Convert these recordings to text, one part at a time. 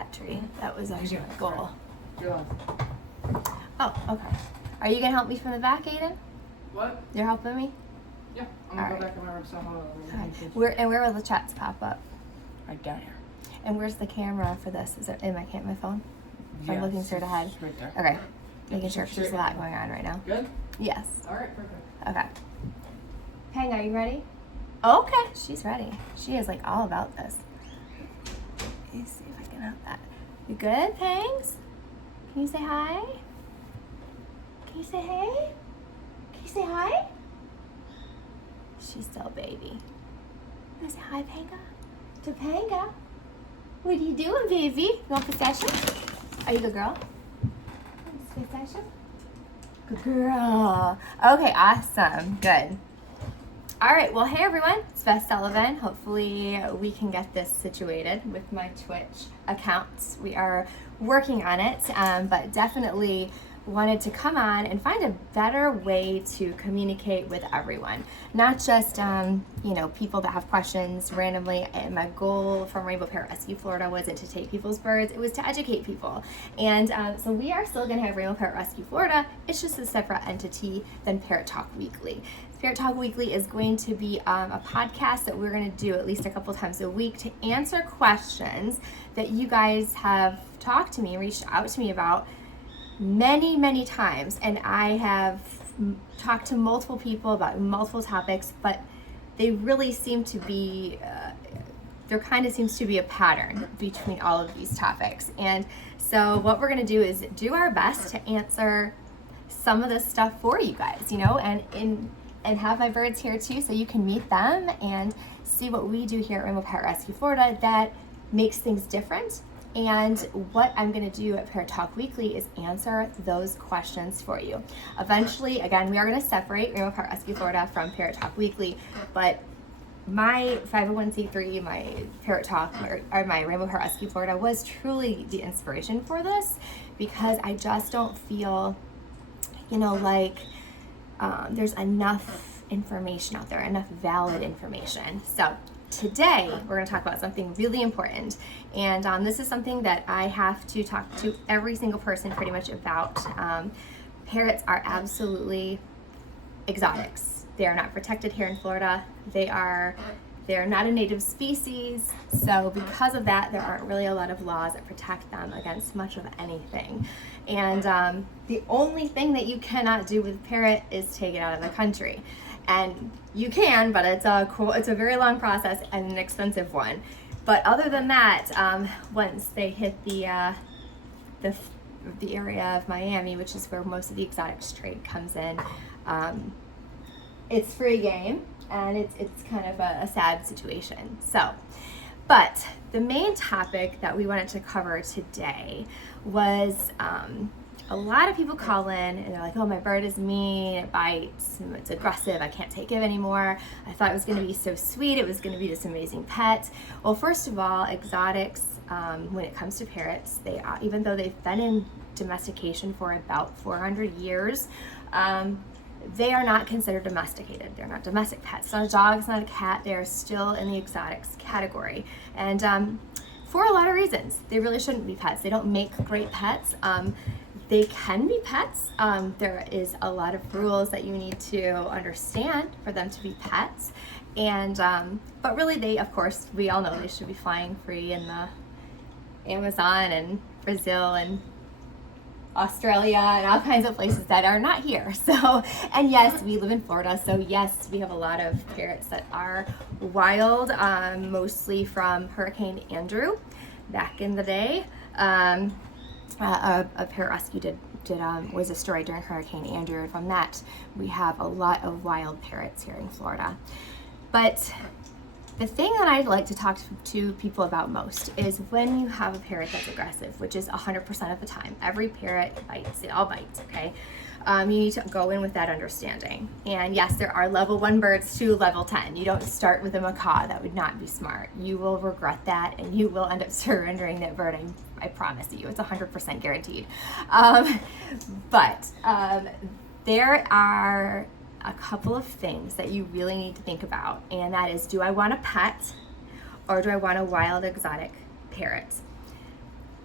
that tree. That was actually my goal. Yeah. Oh, okay. Are you gonna help me from the back, Aiden? What? You're helping me? Yeah. I'm gonna go back in my room. So Where will the chats pop up? Right down here. And where's the camera for this? Is it in my phone? Yeah, I'm looking straight ahead. Right there. Okay. Making sure there's a lot going on right now. Good? Yes. All right, perfect. Okay. Pang, are you ready? Okay, she's ready. She is like all about this. Let me see if I can help that. You good, Pangs? Can you say hi? Can you say hey? Can you say hi? She's still a baby. You wanna say hi, Panga? Topanga? What are you doing, baby? You want pistachio? Are you a good girl? Pistachio? Good girl. Okay, awesome. Good. All right, well, hey everyone, it's Beth Sullivan. Hopefully we can get this situated with my Twitch accounts. We are working on it, but definitely wanted to come on and find a better way to communicate with everyone. Not just, people that have questions randomly. And my goal from Rainbow Parrot Rescue Florida wasn't to take people's birds, it was to educate people. And so we are still gonna have Rainbow Parrot Rescue Florida. It's just a separate entity than Parrot Talk Weekly. Parrot Talk Weekly is going to be a podcast that we're going to do at least a couple times a week to answer questions that you guys have talked to me, reached out to me about many, many times. And I have talked to multiple people about multiple topics, but they really seem to be, there kind of seems to be a pattern between all of these topics. And so what we're going to do is do our best to answer some of this stuff for you guys, and have my birds here too, so you can meet them and see what we do here at Rainbow Parrot Rescue Florida that makes things different. And what I'm going to do at Parrot Talk Weekly is answer those questions for you. Eventually, again, we are going to separate Rainbow Parrot Rescue Florida from Parrot Talk Weekly, but my 501c3, my Parrot Talk, or my Rainbow Parrot Rescue Florida was truly the inspiration for this, because I just don't feel, there's enough information out there, enough valid information. So today we're going to talk about something really important, and this is something that I have to talk to every single person pretty much about. Parrots are absolutely exotics. They are not protected here in Florida. They're not a native species, so because of that, there aren't really a lot of laws that protect them against much of anything. And the only thing that you cannot do with parrot is take it out of the country. And you can, but it's a very long process and an expensive one. But other than that, once they hit the area of Miami, which is where most of the exotics trade comes in, it's free game, and it's kind of a sad situation. So, but the main topic that we wanted to cover today was a lot of people call in and they're like, oh, my bird is mean, it bites, it's aggressive, I can't take it anymore. I thought it was going to be so sweet, it was going to be this amazing pet. Well, first of all, exotics, when it comes to parrots, even though they've been in domestication for about 400 years, they are not considered domesticated. They're not domestic pets. It's not a dog, it's not a cat. They are still in the exotics category. And for a lot of reasons, they really shouldn't be pets. They don't make great pets. They can be pets. There is a lot of rules that you need to understand for them to be pets. And but really, they, of course, we all know they should be flying free in the Amazon and Brazil and Australia and all kinds of places that are not here. So, and yes, we live in Florida, so yes, we have a lot of parrots that are wild, mostly from Hurricane Andrew back in the day. A parrot rescue was a story during Hurricane Andrew, and from that we have a lot of wild parrots here in Florida. But the thing that I'd like to talk to people about most is when you have a parrot that's aggressive, which is 100% of the time. Every parrot bites, it all bites, okay? You need to go in with that understanding. And yes, there are level 1 birds to level 10. You don't start with a macaw. That would not be smart. You will regret that, and you will end up surrendering that bird. I promise you, it's 100% guaranteed. But there are a couple of things that you really need to think about, and that is, do I want a pet or do I want a wild exotic parrot?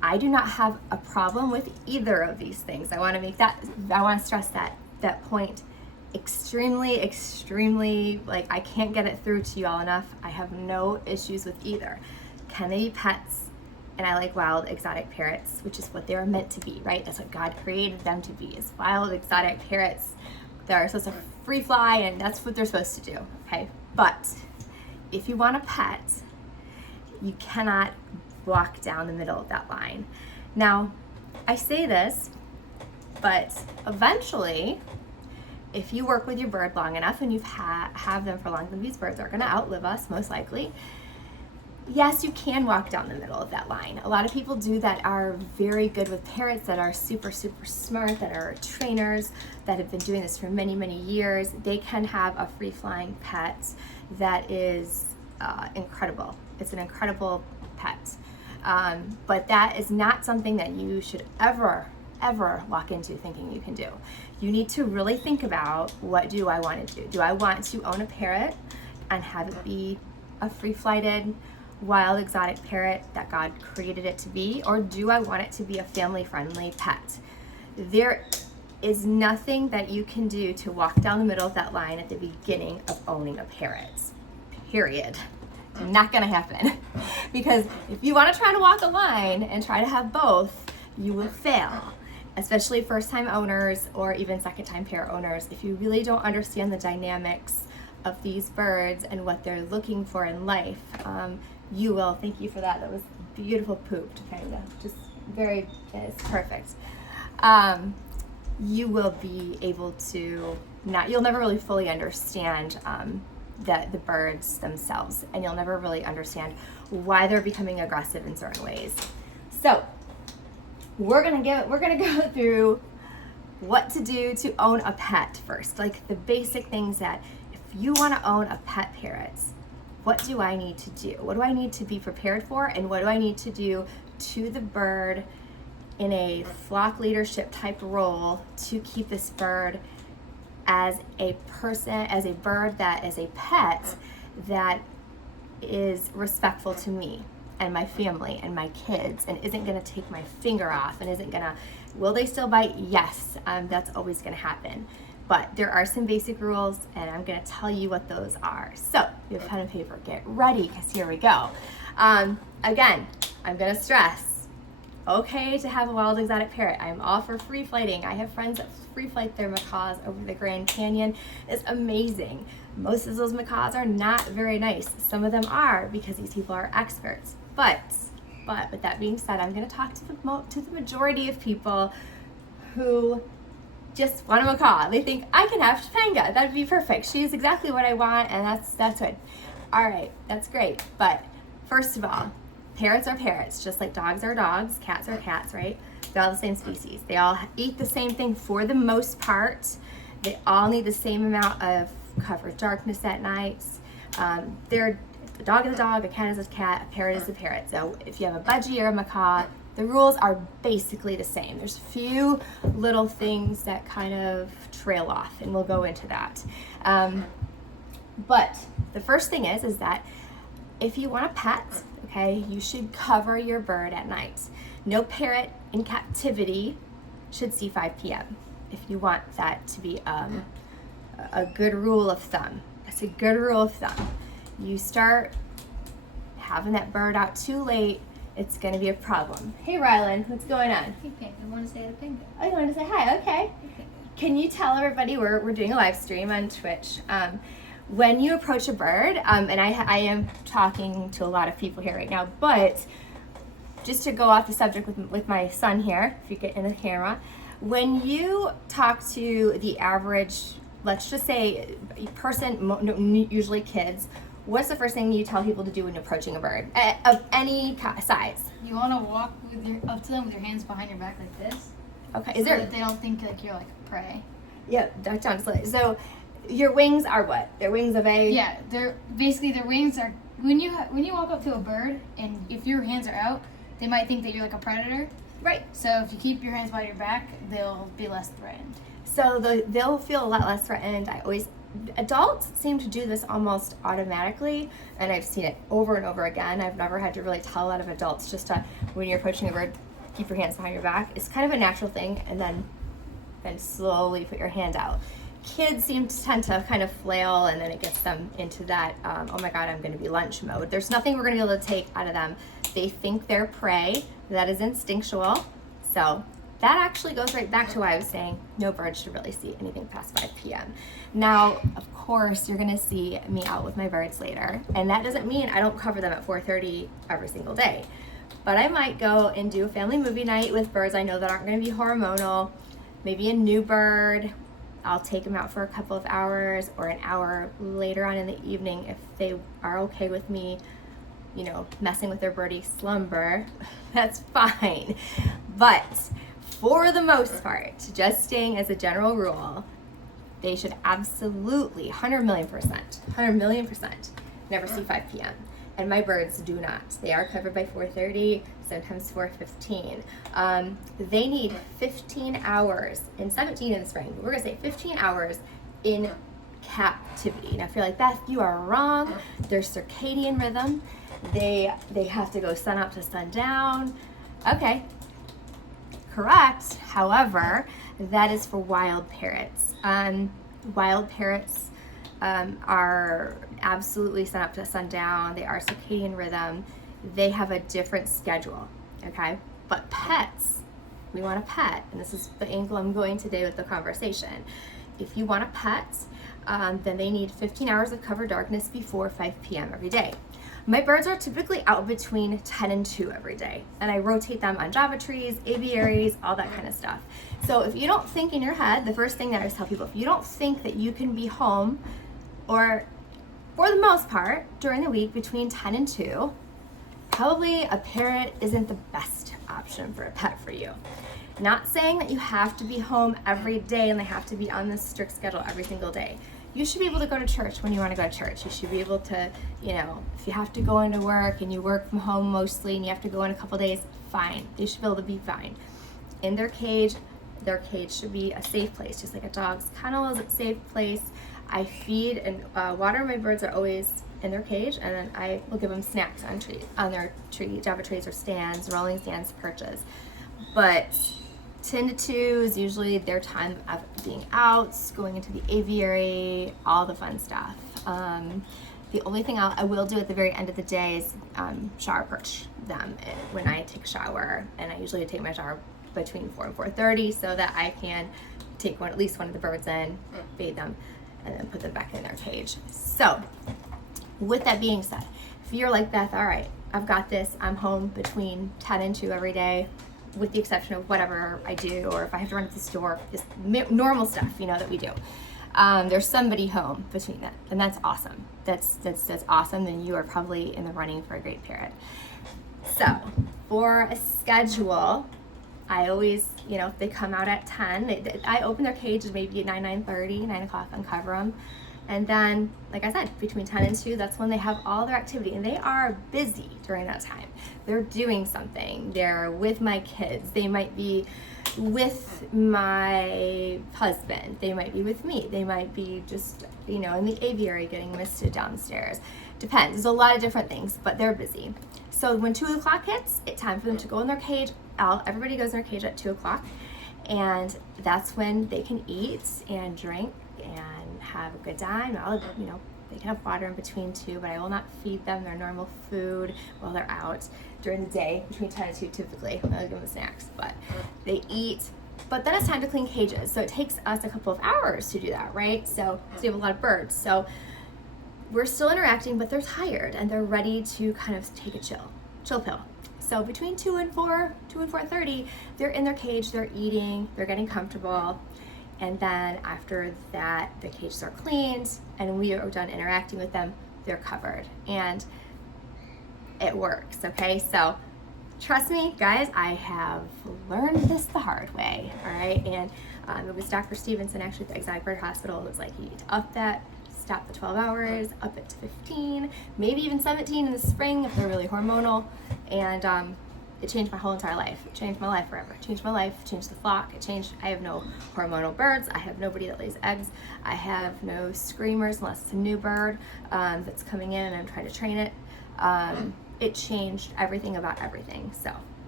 I do not have a problem with either of these things. I want to stress that point extremely, like, I can't get it through to you all enough. I have no issues with either. Can they be pets? And I like wild exotic parrots, which is what they were meant to be, right? That's what God created them to be, is wild exotic parrots that are supposed to free fly, and that's what they're supposed to do, okay? But if you want a pet, you cannot walk down the middle of that line. Now, I say this, but eventually, if you work with your bird long enough and you've have them for long enough, these birds are going to outlive us, most likely. Yes, you can walk down the middle of that line. A lot of people do that are very good with parrots, that are super smart, that are trainers, that have been doing this for many years. They can have a free-flying pet that is incredible. It's an incredible pet. But that is not something that you should ever walk into thinking you can do. You need to really think about, what do I want to do? Do I want to own a parrot and have it be a free-flighted, wild exotic parrot that God created it to be, or do I want it to be a family-friendly pet? There is nothing that you can do to walk down the middle of that line at the beginning of owning a parrot. Period. Not gonna happen. Because if you want to try to walk a line and try to have both, you will fail. Especially first-time owners or even second-time parrot owners. If you really don't understand the dynamics of these birds and what they're looking for in life, you will. Thank you for that. That was beautiful pooped. Okay, just very, it's perfect. You will be able to you'll never really fully understand the birds themselves, and you'll never really understand why they're becoming aggressive in certain ways. So we're gonna go through what to do to own a pet first, like the basic things that if you want to own a pet parrot, what do I need to do? What do I need to be prepared for, and what do I need to do to the bird in a flock leadership type role to keep this bird as a bird that is a pet that is respectful to me and my family and my kids, and isn't gonna take my finger off, and will they still bite? Yes, that's always gonna happen. But there are some basic rules, and I'm gonna tell you what those are. So, you have pen and paper, get ready, because here we go. Again, I'm gonna stress, okay to have a wild exotic parrot. I'm all for free flighting. I have friends that free flight their macaws over the Grand Canyon. It's amazing. Most of those macaws are not very nice. Some of them are, because these people are experts. But with that being said, I'm gonna talk to the majority of people who just want a macaw. They think, I can have Topanga, that'd be perfect. She is exactly what I want, and that's good. All right, that's great. But first of all, parrots are parrots, just like dogs are dogs, cats are cats, right? They're all the same species. They all eat the same thing for the most part. They all need the same amount of covered darkness at night. A dog is a dog, a cat is a cat, a parrot is a parrot. So if you have a budgie or a macaw, the rules are basically the same. There's a few little things that kind of trail off, and we'll go into that. But the first thing is that if you want a pet, okay, you should cover your bird at night. No parrot in captivity should see 5 p.m. if you want that to be a good rule of thumb. That's a good rule of thumb. You start having that bird out too late, it's going to be a problem. Hey, Rylan, what's going on? Hey, Pink, I want to say hi to Pink. Oh, you want to say hi? Okay. Can you tell everybody we're doing a live stream on Twitch? When you approach a bird, and I am talking to a lot of people here right now, but just to go off the subject with my son here, if you get in the camera, when you talk to the average, let's just say person, usually kids, what's the first thing you tell people to do when approaching a bird of any size? You want to walk up to them with your hands behind your back like this. Okay. So that they don't think like you're like prey. Yep, that sounds like so. Your wings are what? They're wings of a. Yeah, they're basically their wings are when you walk up to a bird and if your hands are out, they might think that you're like a predator. Right. So if you keep your hands behind your back, they'll be less threatened. So they'll feel a lot less threatened. Adults seem to do this almost automatically, and I've seen it over and over again. I've never had to really tell a lot of adults just to, when you're approaching a bird, keep your hands behind your back. It's kind of a natural thing, and then slowly put your hand out. Kids tend to kind of flail, and then it gets them into that, oh my God, I'm gonna be lunch mode. There's nothing we're gonna be able to take out of them. They think they're prey. That is instinctual. So that actually goes right back to why I was saying no bird should really see anything past 5 p.m. Now, of course, you're gonna see me out with my birds later, and that doesn't mean I don't cover them at 4:30 every single day. But I might go and do a family movie night with birds I know that aren't gonna be hormonal, maybe a new bird. I'll take them out for a couple of hours or an hour later on in the evening if they are okay with me, you know, messing with their birdie slumber. That's fine. But for the most part, just staying as a general rule, they should absolutely 100 million percent never see 5 p.m. And my birds do not. They are covered by 4:30, sometimes 4:15. They need 15 hours and 17 in the spring. But we're gonna say 15 hours in captivity. Now, if you're like, Beth, you are wrong. Their circadian rhythm. They have to go sun up to sundown. Okay, correct. However, that is for wild parrots. Wild parrots are absolutely sun up to sundown. They are circadian rhythm. They have a different schedule, okay? But pets, we want a pet, and this is the angle I'm going today with the conversation. If you want a pet, then they need 15 hours of cover darkness before 5 p.m. every day. My birds are typically out between 10 and 2 every day, and I rotate them on Java trees, aviaries, all that kind of stuff. So if you don't think in your head, the first thing that I always tell people, if you don't think that you can be home, or for the most part, during the week between 10 and 2, probably a parrot isn't the best option for a pet for you. Not saying that you have to be home every day and they have to be on this strict schedule every single day. You should be able to go to church when you want to go to church. You should be able to, you know, if you have to go into work and you work from home mostly and you have to go in a couple days, fine. They should be able to be fine. In their cage should be a safe place, just like a dog's kennel is a safe place. I feed and water my birds are always in their cage, and then I will give them snacks on their tree, Java trees or stands, rolling stands, perches. But 10 to 2 is usually their time of being out, going into the aviary, all the fun stuff. The only thing I will do at the very end of the day is shower perch them when I take a shower, and I usually take my shower between 4 and 4:30 so that I can take at least one of the birds in, bathe them, and then put them back in their cage. So with that being said, if you're like, Beth, all right, I've got this, I'm home between 10 and 2 every day, with the exception of whatever I do, or if I have to run to the store, just normal stuff, you know, that we do. There's somebody home between that, and that's awesome. That's awesome, then you are probably in the running for a great parrot. So for a schedule, I always, you know, if they come out at 10, I open their cages maybe at 9:30, 9 o'clock, uncover them. And then, like I said, between 10 and 2, that's when they have all their activity. And they are busy during that time. They're doing something. They're with my kids. They might be with my husband. They might be with me. They might be just, you know, in the aviary getting misted downstairs. Depends. There's a lot of different things, but they're busy. So when 2 o'clock hits, it's time for them to go in their cage. Everybody goes in their cage at 2 o'clock. And that's when they can eat and drink and have a good time. You know, they can have water in between too, but I will not feed them their normal food while they're out during the day, between 10 and 2 typically. I'll give them snacks, but they eat. But then it's time to clean cages. So it takes us a couple of hours to do that, right? So we have a lot of birds. So we're still interacting, but they're tired and they're ready to kind of take a chill pill. So between 2 and 4:30, they're in their cage, they're eating, they're getting comfortable. And then after that, the cages are cleaned and we are done interacting with them, they're covered. And it works, okay? So trust me, guys, I have learned this the hard way, all right? And it was Dr. Stevenson actually at the Exotic Bird Hospital. It was like, you need to up that, stop the 12 hours, up it to 15, maybe even 17 in the spring if they're really hormonal. And it changed my whole entire life. It changed my life forever. It changed my life, changed the flock. I have no hormonal birds. I have nobody that lays eggs. I have no screamers unless it's a new bird that's coming in and I'm trying to train it. It changed everything about everything. So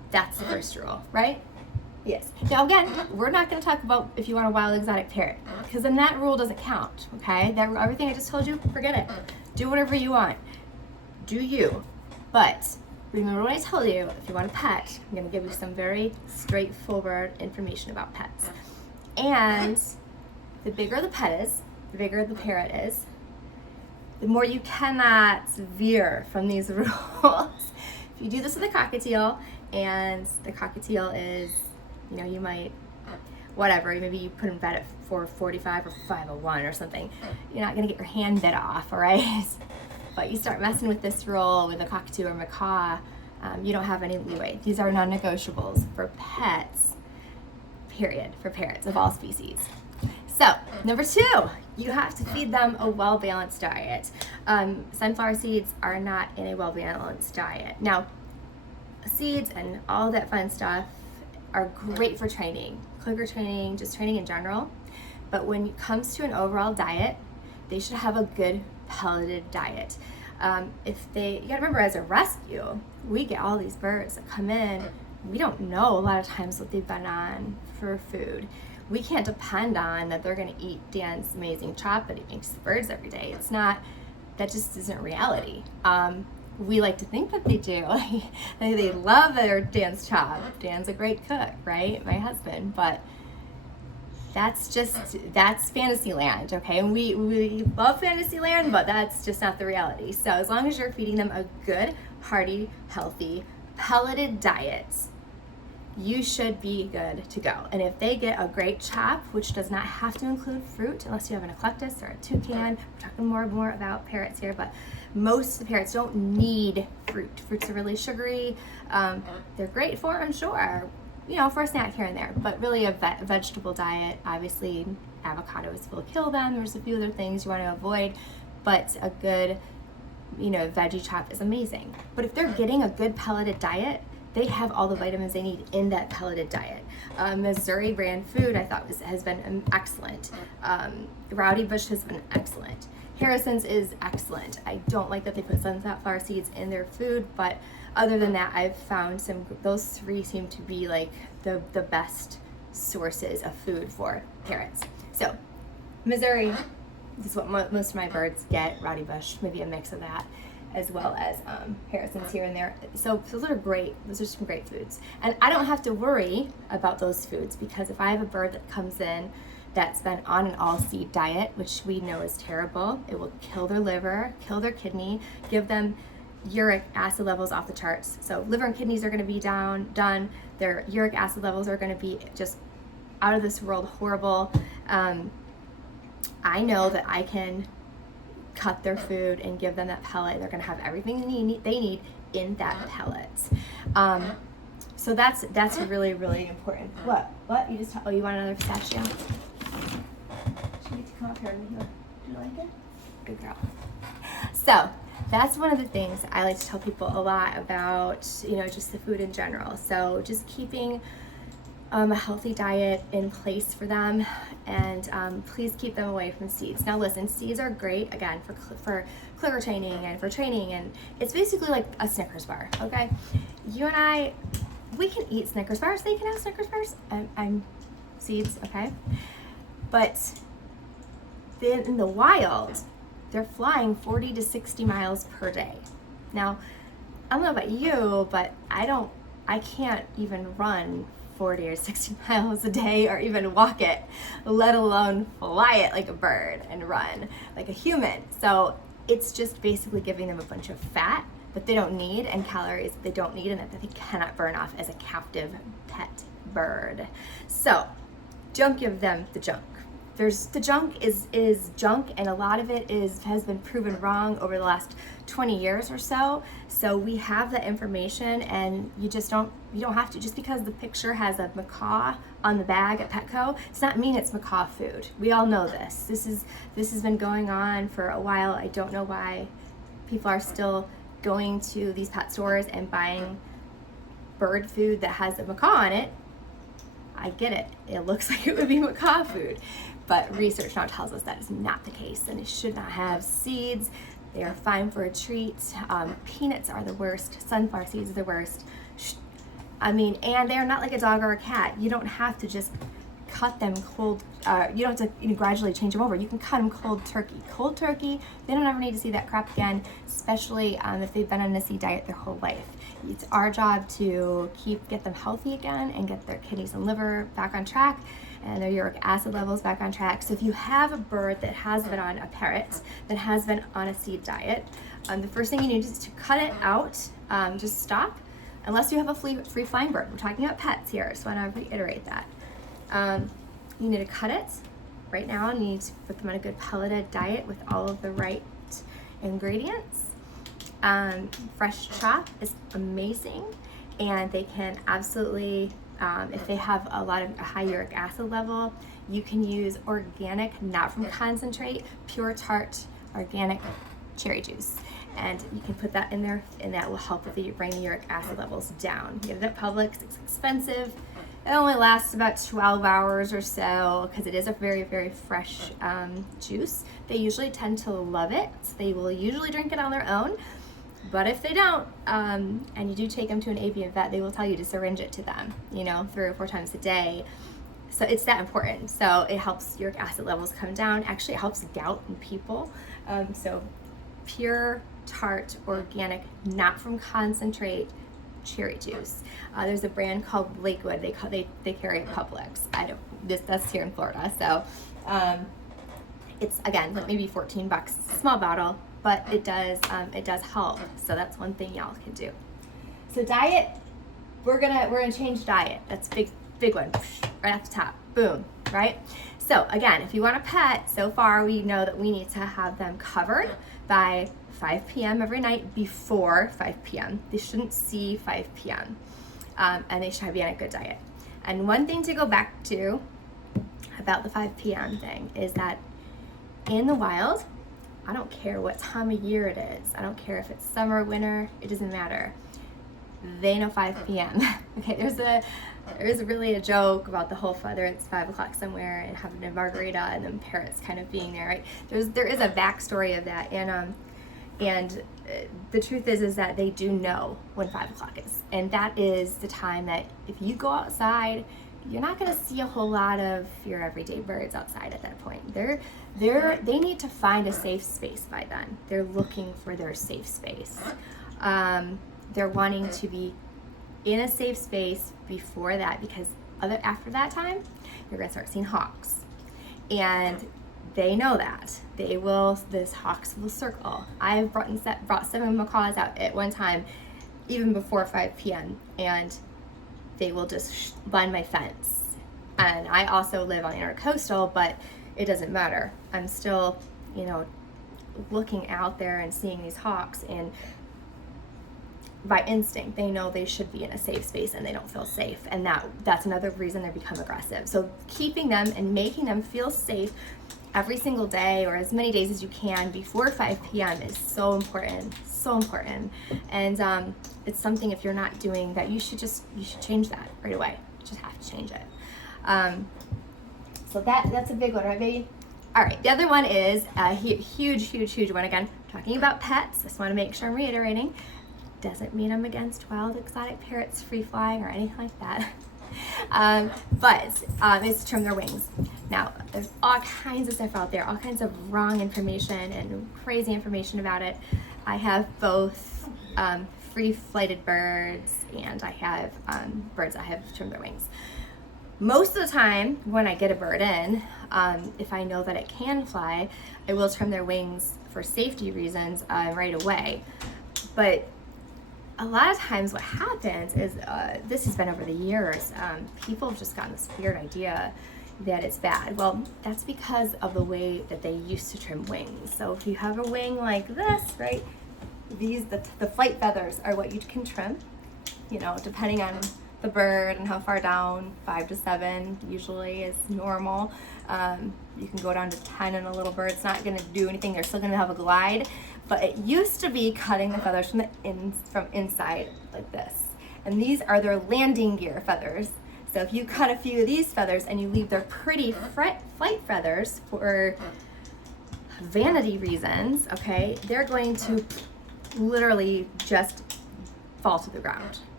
That's the first rule, right? Yes. Now again, we're not going to talk about if you want a wild exotic parrot, because then that rule doesn't count, okay? That everything I just told you, forget it. Do whatever you want. Do you. But remember what I told you, if you want a pet, I'm going to give you some very straightforward information about pets. And the bigger the pet is, the bigger the parrot is, the more you cannot veer from these rules. If you do this with a cockatiel, and the cockatiel is, you know, you might, whatever, maybe you put in bed at 4:45 or 5:01 or something, you're not gonna get your hand bit off, all right? But you start messing with this rule with a cockatoo or macaw, you don't have any leeway. These are non-negotiables for pets, period, for parrots of all species. So, number 2, you have to feed them a well-balanced diet. Sunflower seeds are not in a well-balanced diet. Now, seeds and all that fun stuff are great for training, clicker training, just training in general. But when it comes to an overall diet, they should have a good pelleted diet. You gotta remember, as a rescue, we get all these birds that come in. We don't know a lot of times what they've been on for food. We can't depend on that they're gonna eat Dan's amazing chop that he makes the birds every day. It's not, that just isn't reality. We like to think that they do. They love their Dan's chop. Dan's a great cook, right? My husband, but that's fantasy land, okay? And we love fantasy land, but that's just not the reality. So as long as you're feeding them a good, hearty, healthy, pelleted diet, you should be good to go. And if they get a great chop, which does not have to include fruit, unless you have an eclectus or a toucan, we're talking more and more about parrots here, but most of the parrots don't need fruit. Fruits are really sugary. They're great for, I'm sure, you know, for a snack here and there, but really a vegetable diet. Obviously, avocados will kill them. There's a few other things you want to avoid, but a good, you know, veggie chop is amazing. But if they're getting a good pelleted diet, they have all the vitamins they need in that pelleted diet. Missouri brand food, I thought, has been excellent. Rowdy Bush has been excellent. Harrison's is excellent. I don't like that they put sunflower seeds in their food, but other than that, I've found those 3 seem to be like the best sources of food for parrots. So, Missouri is what most of my birds get. Rowdy Bush, maybe a mix of that, as well as Harrison's here and there. So those are great. Those are some great foods. And I don't have to worry about those foods, because if I have a bird that comes in that's been on an all-seed diet, which we know is terrible, it will kill their liver, kill their kidney, give them uric acid levels off the charts. So liver and kidneys are going to be done. Their uric acid levels are going to be just out of this world horrible. I know that I can cut their food and give them that pellet. They're going to have everything they need in that pellet. So that's really, really important. What? You just you want another pistachio? She needs to come up here and do you like it? Good girl. So that's one of the things I like to tell people a lot about, you know, just the food in general. So just keeping a healthy diet in place for them, and please keep them away from seeds. Now listen, seeds are great, again, for clicker training and for training, and it's basically like a Snickers bar, okay? You and I, we can eat Snickers bars. They can have Snickers bars. I'm seeds, okay? But then in the wild, they're flying 40 to 60 miles per day. Now, I don't know about you, but I can't even run 40 or 60 miles a day or even walk it, let alone fly it like a bird and run like a human. So it's just basically giving them a bunch of fat that they don't need and calories that they don't need and that they cannot burn off as a captive pet bird. So don't give them the junk. The junk is junk, and a lot of it has been proven wrong over the last 20 years or so. So we have the information, and you don't have to. Just because the picture has a macaw on the bag at Petco does not mean it's macaw food. We all know this. This has been going on for a while. I don't know why people are still going to these pet stores and buying bird food that has a macaw on it. I get it. It looks like it would be macaw food. But research now tells us that is not the case, and it should not have seeds. They are fine for a treat. Peanuts are the worst. Sunflower seeds are the worst. I mean, and they're not like a dog or a cat. You don't have to just cut them cold. You don't have to gradually change them over. You can cut them cold turkey. Cold turkey, they don't ever need to see that crap again, especially if they've been on a seed diet their whole life. It's our job to get them healthy again and get their kidneys and liver back on track and their uric acid levels back on track. So if you have a bird that has been on a parrot, that has been on a seed diet, the first thing you need is to cut it out. Just stop, unless you have a free flying bird. We're talking about pets here, so I want to reiterate that. You need to cut it right now, and you need to put them on a good pelleted diet with all of the right ingredients. Fresh chop is amazing, and they can absolutely, if they have a high uric acid level, you can use organic, not from concentrate, pure tart organic cherry juice. And you can put that in there, and that will help with bring the uric acid levels down. Get it at Publix. It's expensive. It only lasts about 12 hours or so because it is a very, very fresh juice. They usually tend to love it, so they will usually drink it on their own. But if they don't, and you do take them to an avian vet, they will tell you to syringe it to them, 3 or 4 times a day. So it's that important. So it helps uric acid levels come down. Actually, it helps gout in people. So pure tart organic, not from concentrate cherry juice. There's a brand called Lakewood. They carry Publix. That's here in Florida. So it's again like maybe $14, small bottle, but it does help. So that's one thing y'all can do. So diet, we're gonna change diet. That's big one, right off the top. Boom, right? So again, if you want a pet, so far we know that we need to have them covered by 5 p.m. every night before 5 p.m. They shouldn't see 5 p.m. And they should be on a good diet. And one thing to go back to about the 5 p.m. thing is that in the wild, I don't care what time of year it is. I don't care if it's summer, winter, it doesn't matter. They know 5 p.m. Okay, there's really a joke about the whole whether it's 5 o'clock somewhere and having a margarita and then parrots kind of being there, right? There is a backstory of that, and the truth is that they do know when 5 o'clock is, and that is the time that if you go outside, you're not going to see a whole lot of your everyday birds outside at that point. They need to find a safe space by then. They're looking for their safe space. They're wanting to be in a safe space before that, because after that time, you're going to start seeing hawks. And they know that. These hawks will circle. I've brought 7 macaws out at one time, even before 5 p.m., and they will just line my fence. And I also live on intercoastal, but it doesn't matter. I'm still, looking out there and seeing these hawks, and by instinct, they know they should be in a safe space and they don't feel safe. And that's another reason they become aggressive. So keeping them and making them feel safe every single day, or as many days as you can before 5 p.m. is so important, so important. And it's something, if you're not doing that, you should change that right away. You just have to change it. So that's a big one, right, baby? All right, the other one is a huge one. Again, talking about pets. Just want to make sure I'm reiterating. Doesn't mean I'm against wild exotic parrots free flying or anything like that. But it's to trim their wings. Now, there's all kinds of stuff out there, all kinds of wrong information and crazy information about it. I have both free flighted birds, and I have birds that have trimmed their wings. Most of the time when I get a bird in, if I know that it can fly, I will trim their wings for safety reasons right away. But a lot of times what happens is, this has been over the years, people have just gotten this weird idea that it's bad. Well, that's because of the way that they used to trim wings. So if you have a wing like this, right, the flight feathers are what you can trim, depending on the bird and how far down. 5 to 7 usually is normal. You can go down to 10 in a little bird. It's not going to do anything. They're still going to have a glide. But it used to be cutting the feathers from inside like this. And these are their landing gear feathers. So if you cut a few of these feathers and you leave their pretty flight feathers for vanity reasons, okay, they're going to literally just fall to the ground.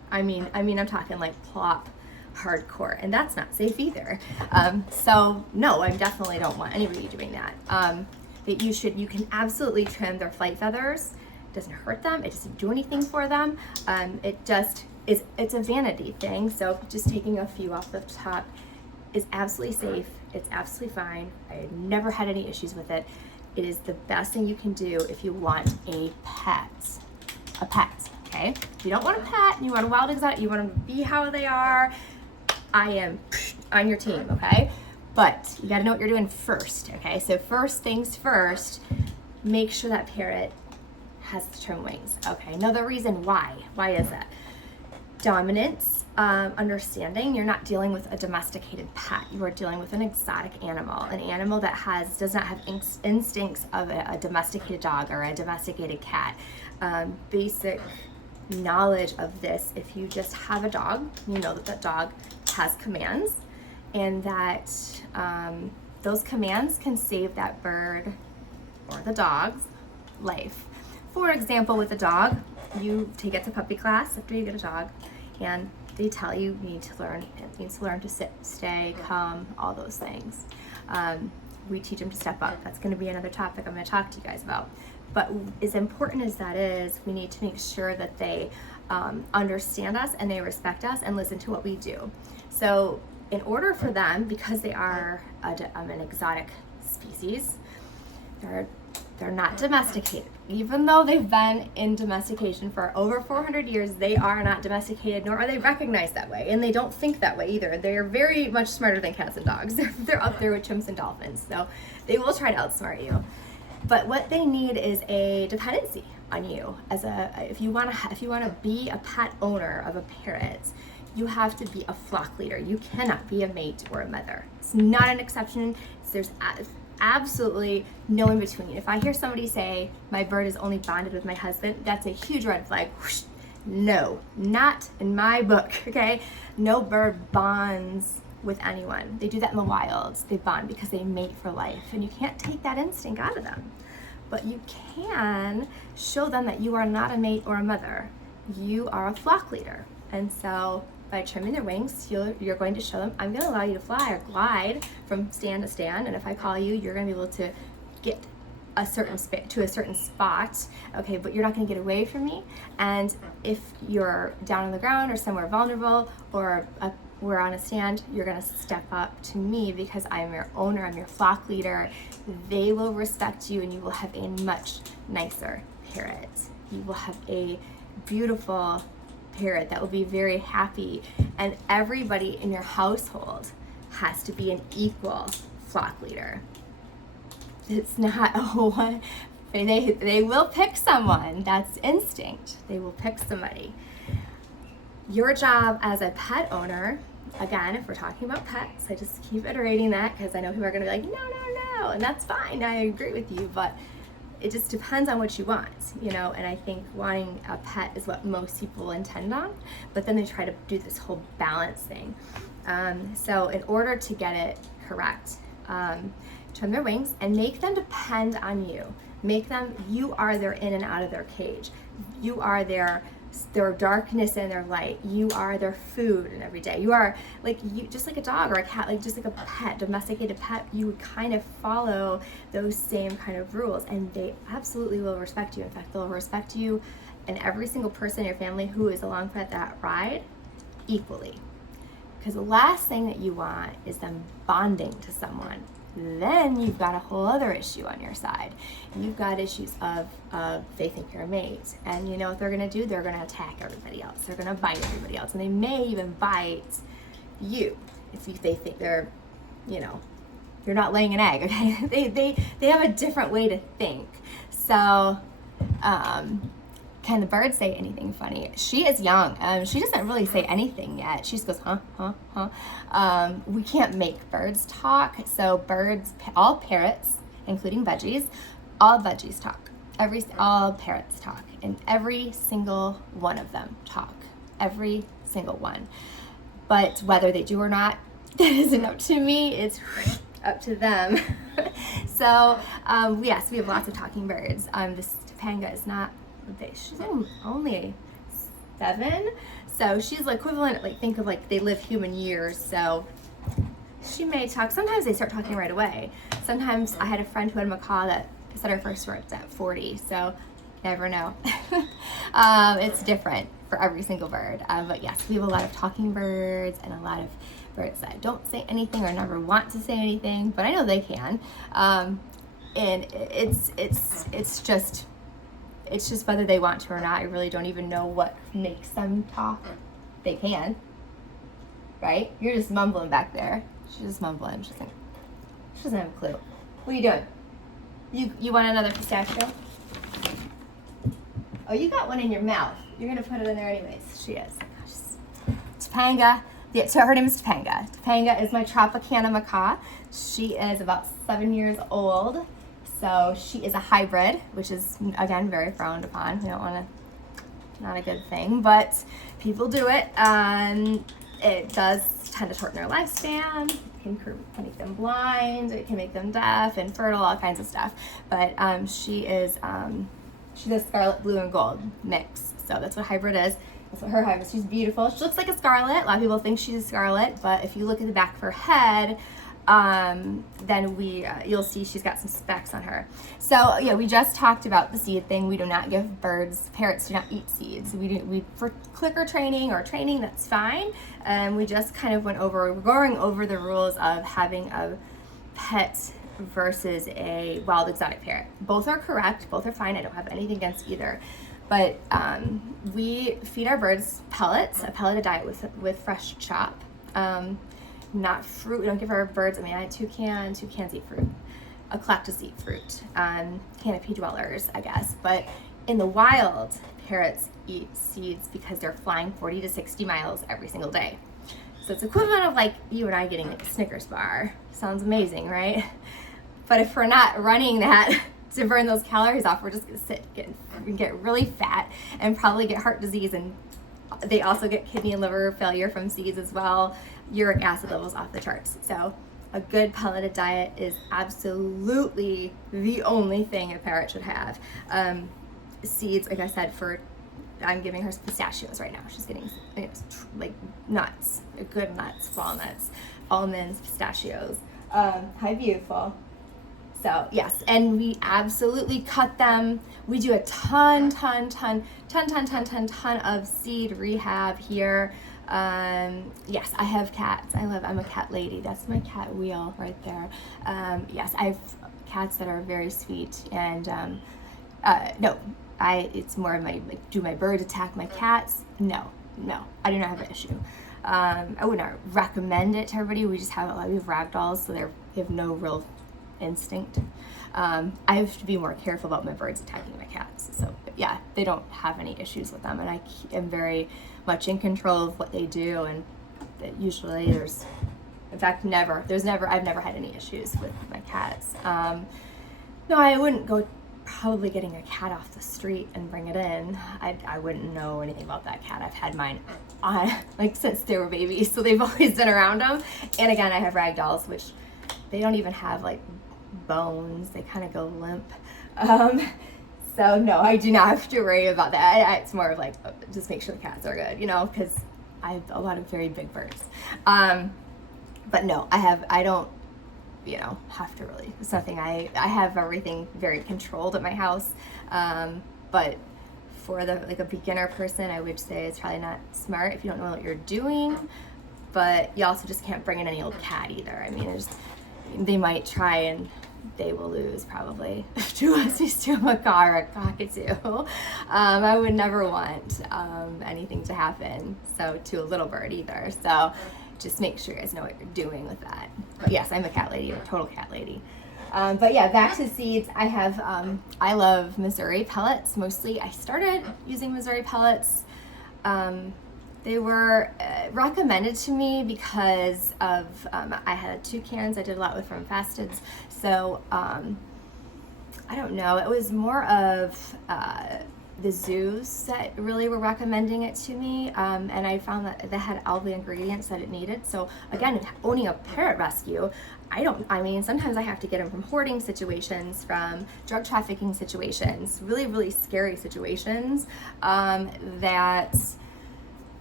I mean, I'm talking like plop hardcore, and that's not safe either. So no, I definitely don't want anybody doing that. That you can absolutely trim their flight feathers. It doesn't hurt them. It doesn't do anything for them. It's a vanity thing. So just taking a few off the top is absolutely safe. It's absolutely fine. I never had any issues with it. It is the best thing you can do if you want a pet. A pet, okay? If you don't want a pet and you want a wild exotic, you want them to be how they are, I am on your team, okay? But you gotta know what you're doing first, okay? So first things first, make sure that parrot has trim wings, okay? Now the reason why is that? Dominance, understanding, you're not dealing with a domesticated pet. You are dealing with an exotic animal, an animal that does not have instincts of a domesticated dog or a domesticated cat. Basic knowledge of this, if you just have a dog, you know that dog has commands, and that those commands can save that bird or the dog's life. For example, with a dog, you take it to puppy class after you get a dog, and they tell you need to learn to sit, stay, come, all those things. We teach them to step up. That's going to be another topic I'm going to talk to you guys about. But as important as that is, we need to make sure that they understand us and they respect us and listen to what we do. So in order for them, because they are an exotic species, they're not domesticated. Even though they've been in domestication for over 400 years, they are not domesticated, nor are they recognized that way. And they don't think that way either. They're very much smarter than cats and dogs. They're up there with chimps and dolphins. So they will try to outsmart you. But what they need is a dependency on you. If you want to be a pet owner of a parrot, you have to be a flock leader. You cannot be a mate or a mother. It's not an exception. There's absolutely no in between. If I hear somebody say my bird is only bonded with my husband, that's a huge red flag. Whoosh. No, not in my book. Okay, no bird bonds with anyone. They do that in the wild. They bond because they mate for life, and you can't take that instinct out of them. But you can show them that you are not a mate or a mother. You are a flock leader. And so by trimming their wings, you're going to show them, I'm going to allow you to fly or glide from stand to stand. And if I call you, you're going to be able to get to a certain spot, okay, but you're not going to get away from me. And if you're down on the ground or somewhere vulnerable or we're on a stand, you're going to step up to me because I'm your owner, I'm your flock leader. They will respect you, and you will have a much nicer parrot. You will have a beautiful parrot that will be very happy, and everybody in your household has to be an equal flock leader. It's not one. They will pick someone. That's instinct. They will pick somebody. Your job as a pet owner, again, if we're talking about pets, I just keep iterating that because I know people are going to be like, no, and that's fine. I agree with you, but it just depends on what you want, and I think wanting a pet is what most people intend on, but then they try to do this whole balance thing. So in order to get it correct, trim their wings and make them depend on you. You are their in and out of their cage. You are their darkness and their light. You are their food and every day. You are just like a dog or a cat, just like a pet, domesticated pet. You would kind of follow those same kind of rules, and they absolutely will respect you. In fact, they'll respect you and every single person in your family who is along for that ride equally. Because the last thing that you want is them bonding to someone. Then you've got a whole other issue on your side. You've got issues of they think you're a mate, and you know what they're gonna do? They're gonna attack everybody else. They're gonna bite everybody else, and they may even bite you if they think you're not laying an egg. Okay, they have a different way to think. So, can the bird say anything funny? She is young. She doesn't really say anything yet. She just goes, huh. We can't make birds talk. So birds, all parrots, including budgies, all budgies talk. All parrots talk. And every single one of them talk. Every single one. But whether they do or not, that isn't up to me. It's up to them. So, yes, we have lots of talking birds. This Topanga is not... She's only 7, So she's the equivalent, like think of like they live human years. So she may talk. Sometimes they start talking right away. Sometimes I had a friend who had a macaw that said her first words at 40. So never know. It's different for every single bird. But yes, we have a lot of talking birds and a lot of birds that don't say anything or never want to say anything, but I know they can. And it's just whether they want to or not. I really don't even know what makes them talk. They can, right? You're just mumbling back there. She's just mumbling. She doesn't have a clue. What are you doing? You want another pistachio? Oh, you got one in your mouth. You're gonna put it in there anyways. She is. Topanga. Yeah, so her name is Topanga. Topanga is my Tropicana macaw. She is about 7 years old. So she is a hybrid, which is, again, very frowned upon. We don't want to, not a good thing, but people do it. It does tend to shorten their lifespan. It can make them blind. It can make them deaf, infertile, all kinds of stuff. But she's a scarlet, blue, and gold mix. So that's what hybrid is. That's what her hybrid is. She's beautiful. She looks like a scarlet. A lot of people think she's a scarlet, but if you look at the back of her head, then you'll see she's got some specks on her. So yeah, we just talked about the seed thing. We do not give parrots do not eat seeds. We for clicker training or training, that's fine. We just kind of we're going over the rules of having a pet versus a wild exotic parrot. Both are correct, both are fine. I don't have anything against either. But we feed our birds pellets, a pelleted diet with fresh chop. Not fruit. We don't give our birds, I had toucans eat fruit. Eclectus eat fruit. Canopy dwellers, I guess. But in the wild, parrots eat seeds because they're flying 40 to 60 miles every single day. So it's equivalent of like you and I getting a Snickers bar. Sounds amazing, right? But if we're not running that to burn those calories off, we're just gonna get really fat and probably get heart disease, and they also get kidney and liver failure from seeds as well. Uric acid levels off the charts. So a good pelleted diet is absolutely the only thing a parrot should have. Seeds, like I said, I'm giving her pistachios right now. She's getting like nuts, good nuts, walnuts, almonds, pistachios. Hi, beautiful. So yes, and we absolutely cut them. We do a ton of seed rehab here. Yes, I have cats. I'm a cat lady. That's my cat wheel right there. Yes, I have cats that are very sweet, and it's more of do my birds attack my cats? No, I do not have an issue. I would not recommend it to everybody. We just have we have ragdolls, so they have no real instinct. I have to be more careful about my birds attacking my cats. So yeah, they don't have any issues with them, and I am very much in control of what they do, and usually I've never had any issues with my cats. No, I wouldn't go probably getting a cat off the street and bring it in. I wouldn't know anything about that cat. I've had mine since they were babies, so they've always been around them. And again, I have ragdolls, which they don't even have bones. They kind of go limp. So no, I do not have to worry about that. It's more of just make sure the cats are good, because I have a lot of very big birds. But no, I don't, have to really. It's nothing. I have everything very controlled at my house. But for a beginner person, I would say it's probably not smart if you don't know what you're doing. But you also just can't bring in any old cat either. They might try and they will lose probably to a macaw or a cockatoo. I would never want anything to happen to a little bird either. So just make sure you guys know what you're doing with that. But yes, I'm a cat lady, a total cat lady. But yeah, back to seeds. I love Missouri pellets mostly. I started using Missouri pellets. They were recommended to me because of I had toucans I did a lot with from Fasteds. So I don't know. It was more of the zoos that really were recommending it to me, and I found that they had all the ingredients that it needed. So again, owning a parrot rescue, sometimes I have to get them from hoarding situations, from drug trafficking situations, really, really scary situations that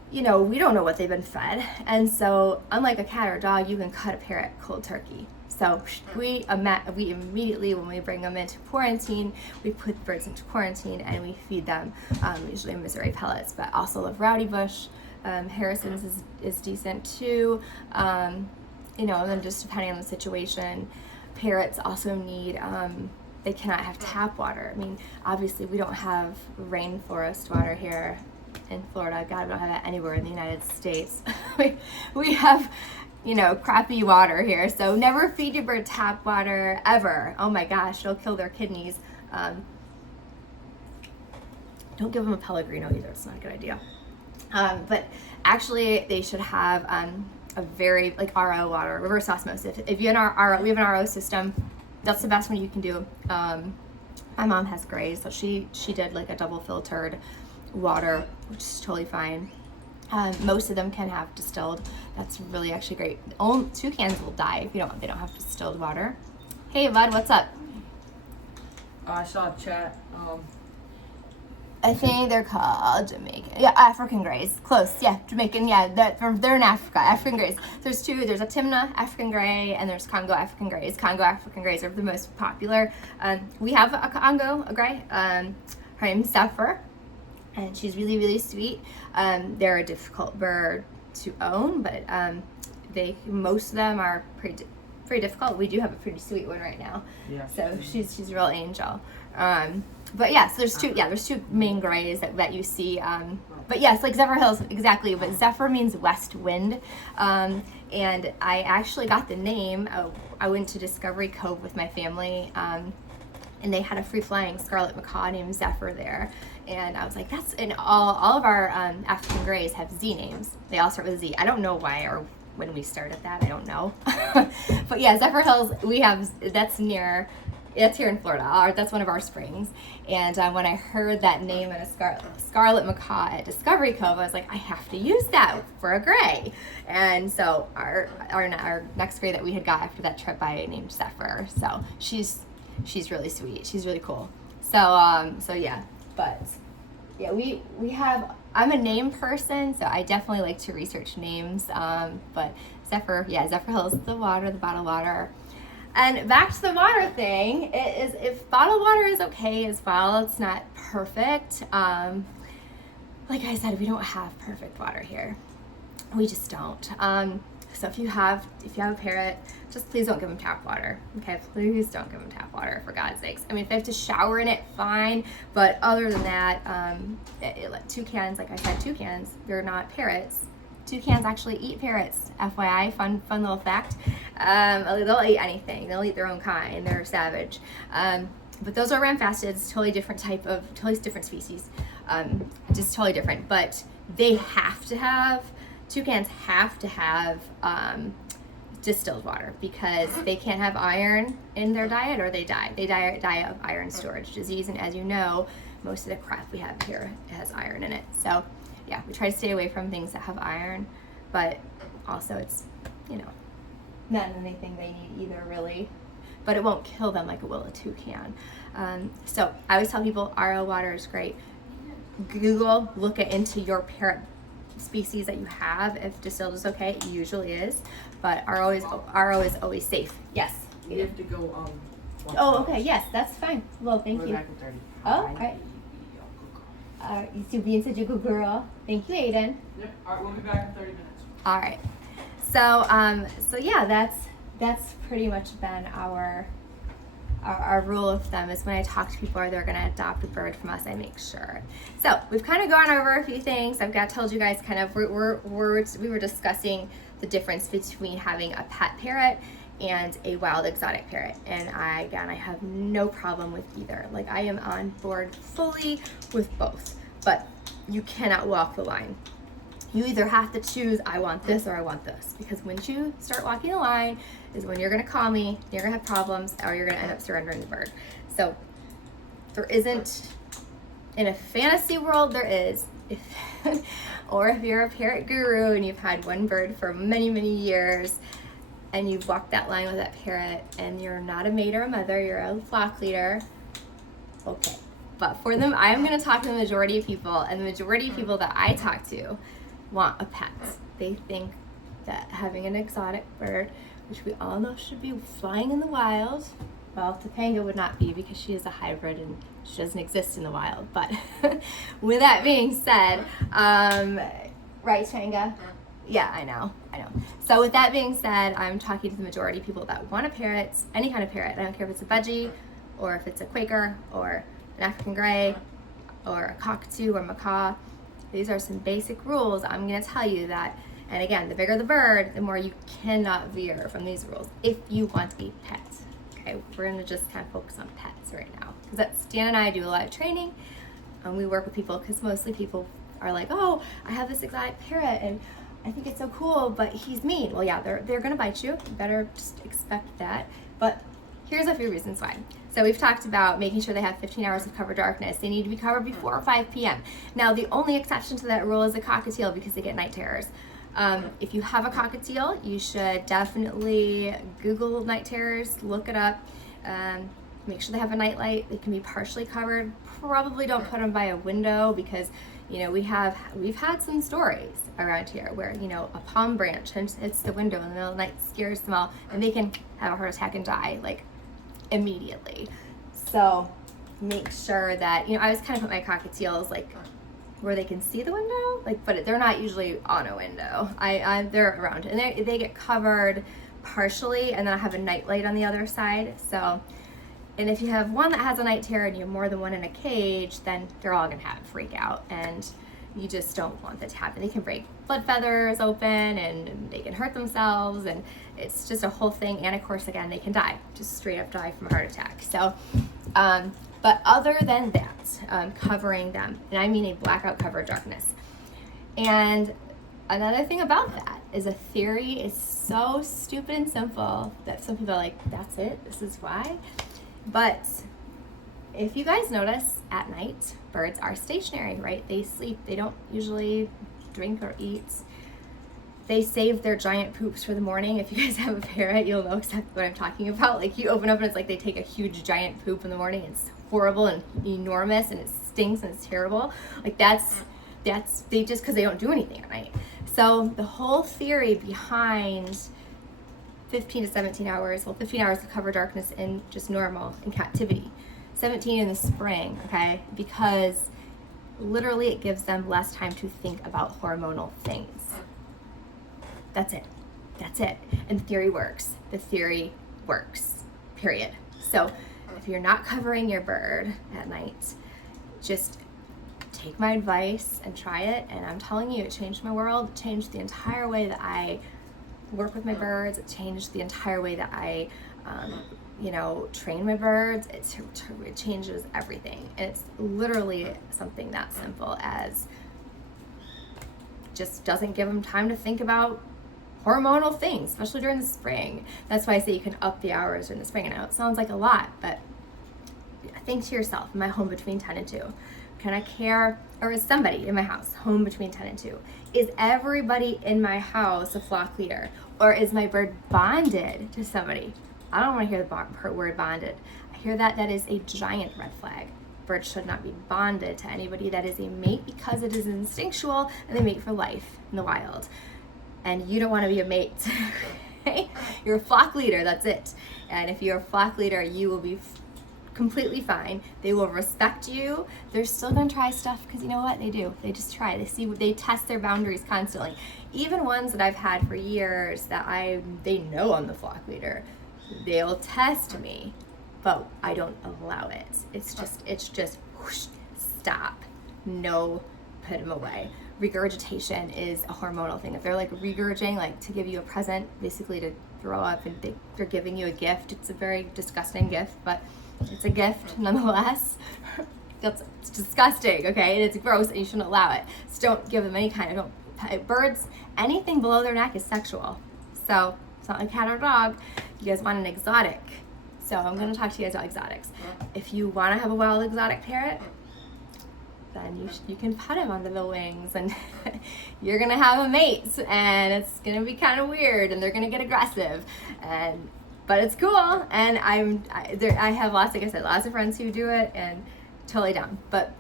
you know, we don't know what they've been fed. And so unlike a cat or a dog, you can cut a parrot cold turkey. So we immediately, when we bring them into quarantine, we put birds into quarantine and we feed them usually Missouri pellets, but also love Rowdy Bush. Harrison's is decent too. You know, and then just depending on the situation, parrots also need, they cannot have tap water. I mean, obviously we don't have rainforest water here in Florida. God, we don't have that anywhere in the United States. we have, you know, crappy water here. So never feed your bird tap water ever. Oh my gosh, it'll kill their kidneys. Don't give them a Pellegrino either. It's not a good idea. But actually they should have a very like RO water, reverse osmosis. If you have an RO, we have an RO system. That's the best one you can do. My mom has grays, so she did like a double filtered water, which is totally fine. Most of them can have distilled. That's really actually great. Toucans will die if they don't have distilled water. Hey bud, what's up? I saw a chat. I think they're called Jamaican. Yeah, African grays. Close. Yeah, Jamaican. Yeah, they're in Africa. African grays. There's two. There's a Timna African gray and there's Congo African grays. Congo African grays are the most popular. We have a Congo gray. Her name's Zephyr, and she's really, really sweet. They're a difficult bird to own, but most of them are pretty difficult. We do have a pretty sweet one right now. Yeah. So she's a real angel. But yeah, so there's two main grays that you see. But yes, like Zephyr Hills, exactly. But Zephyr means west wind. And I actually got the name. I went to Discovery Cove with my family, and they had a free-flying scarlet macaw named Zephyr there. And I was like, and all of our African grays have Z names. They all start with Z. I don't know why or when we started that. I don't know. But yeah, Zephyr Hills, that's here in Florida. That's one of our springs. And when I heard that name in a scarlet macaw at Discovery Cove, I was like, I have to use that for a gray. And so our next gray that we had got after that trip, I named Zephyr. So she's really sweet. She's really cool. So yeah, but yeah, we have. I'm a name person, so I definitely like to research names. But Zephyr Hills, the bottled water. And back to the water thing, if bottled water is okay as well, it's not perfect. Like I said, we don't have perfect water here. We just don't. So if you have a parrot, just please don't give them tap water. Okay, please don't give them tap water, for God's sakes. I mean, if they have to shower in it, fine. But other than that, toucans, like I said, toucans, they're not parrots. Toucans actually eat parrots. FYI, fun little fact. They'll eat anything. They'll eat their own kind. They're savage. But those are ram-fasted. It's totally different species. Just totally different. But toucans have to have distilled water because they can't have iron in their diet or they die. They die of iron storage disease. And as you know, most of the crap we have here has iron in it. So yeah, we try to stay away from things that have iron, but also it's, not anything they need either, really. But it won't kill them like it will a toucan. So I always tell people RO water is great. Look into your parrot species that you have. If distilled is okay, it usually is, but RO is always safe. Yes. We have to go. Oh, okay. Yes, that's fine. Well, thank you. Back in 30. Oh, all right. You two being such a good girl. Thank you, Aiden. Yep. All right, we'll be back in 30 minutes. All right. So yeah, that's pretty much been our rule of thumb is when I talk to people or they're going to adopt a bird from us, I make sure. So we've kind of gone over a few things. I've told you guys kind of we were discussing the difference between having a pet parrot and a wild exotic parrot, and I have no problem with either. Like, I am on board fully with both, but you cannot walk the line. You either have to choose, I want this or I want this, because when you start walking the line is when you're going to call me, you're going to have problems, or you're going to end up surrendering the bird. So there isn't, in a fantasy world there is, or if you're a parrot guru and you've had one bird for many, many years and you've walked that line with that parrot and you're not a maid or a mother, you're a flock leader, okay. But for them, I am going to talk to the majority of people, and the majority of people that I talk to, want a pet. They think that having an exotic bird, which we all know should be flying in the wild, well, Topanga would not be because she is a hybrid and she doesn't exist in the wild. But with that being said, right, Topanga? Yeah, I know. So with that being said, I'm talking to the majority of people that want a parrot, any kind of parrot. I don't care if it's a budgie or if it's a Quaker or an African gray or a cockatoo or macaw. These are some basic rules I'm going to tell you that, and again, the bigger the bird, the more you cannot veer from these rules if you want a pet. Okay, we're going to just kind of focus on pets right now, because that's Dan and I do a lot of training, and we work with people because mostly people are like, oh, I have this exotic parrot and I think it's so cool, but he's mean. Well, yeah, they're gonna bite you. You better just expect that. But here's a few reasons why. So we've talked about making sure they have 15 hours of cover darkness. They need to be covered before 5 p.m. Now, the only exception to that rule is a cockatiel because they get night terrors. If you have a cockatiel, you should definitely Google night terrors, look it up, make sure they have a night light. They can be partially covered. Probably don't put them by a window because, you know, we've had some stories around here where, you know, a palm branch hits the window in the middle of the night, scares them all, and they can have a heart attack and die like immediately. So make sure that, you know, I always kind of put my cockatiels like where they can see the window, like, but they're not usually on a window. They're around, and they get covered partially, and then I have a night light on the other side. So, and if you have one that has a night terror and you have more than one in a cage, then they're all gonna have a freak out, and you just don't want that to happen. They can break blood feathers open, and they can hurt themselves, and it's just a whole thing. And of course, again, they can die, just straight up die from a heart attack. So, but other than that, covering them, and I mean a blackout cover darkness. And another thing about that is a theory is so stupid and simple that some people are like, that's it, this is why. But if you guys notice, at night, birds are stationary, right? They sleep, they don't usually drink or eat. They save their giant poops for the morning. If you guys have a parrot, you'll know exactly what I'm talking about. Like, you open up and it's like they take a huge giant poop in the morning. It's horrible and enormous and it stinks and it's terrible. Like, that's they just, because they don't do anything at night. So the whole theory behind 15 to 17 hours, well, 15 hours of cover darkness in just normal in captivity, 17 in the spring, okay? Because literally it gives them less time to think about hormonal things. That's it. That's it. And the theory works. The theory works, period. So if you're not covering your bird at night, just take my advice and try it. And I'm telling you, it changed my world. It changed the entire way that I work with my birds. It changed the entire way that I, train my birds. It changes everything. And it's literally something that simple as just doesn't give them time to think about hormonal things, especially during the spring. That's why I say you can up the hours during the spring. And I know it sounds like a lot, but think to yourself, am I home between 10 and 2? Can I care, or is somebody in my house home between 10 and 2? Is everybody in my house a flock leader? Or is my bird bonded to somebody? I don't want to hear the word bonded. I hear that is a giant red flag. Birds should not be bonded to anybody that is a mate because it is instinctual and they mate for life in the wild. And you don't want to be a mate. You're a flock leader, that's it. And if you're a flock leader, you will be completely fine. They will respect you. They're still going to try stuff because you know what they do? They just try. They test their boundaries constantly. Even ones that I've had for years that they know I'm the flock leader. They'll test me, but I don't allow it. It's just whoosh, stop. No, put them away. Regurgitation is a hormonal thing. If they're like regurgitating, like to give you a present, basically to throw up, and they're giving you a gift. It's a very disgusting gift, but it's a gift nonetheless. It's disgusting, okay? And it's gross, and you shouldn't allow it. So don't give them any kind of birds. Anything below their neck is sexual. So it's not like cat or dog. You guys want an exotic. So I'm going to talk to you guys about exotics. If you want to have a wild exotic parrot, then you can pet him under the wings, and you're gonna have a mate, and it's gonna be kind of weird, and they're gonna get aggressive, but it's cool. And I have lots of friends who do it, and totally down. But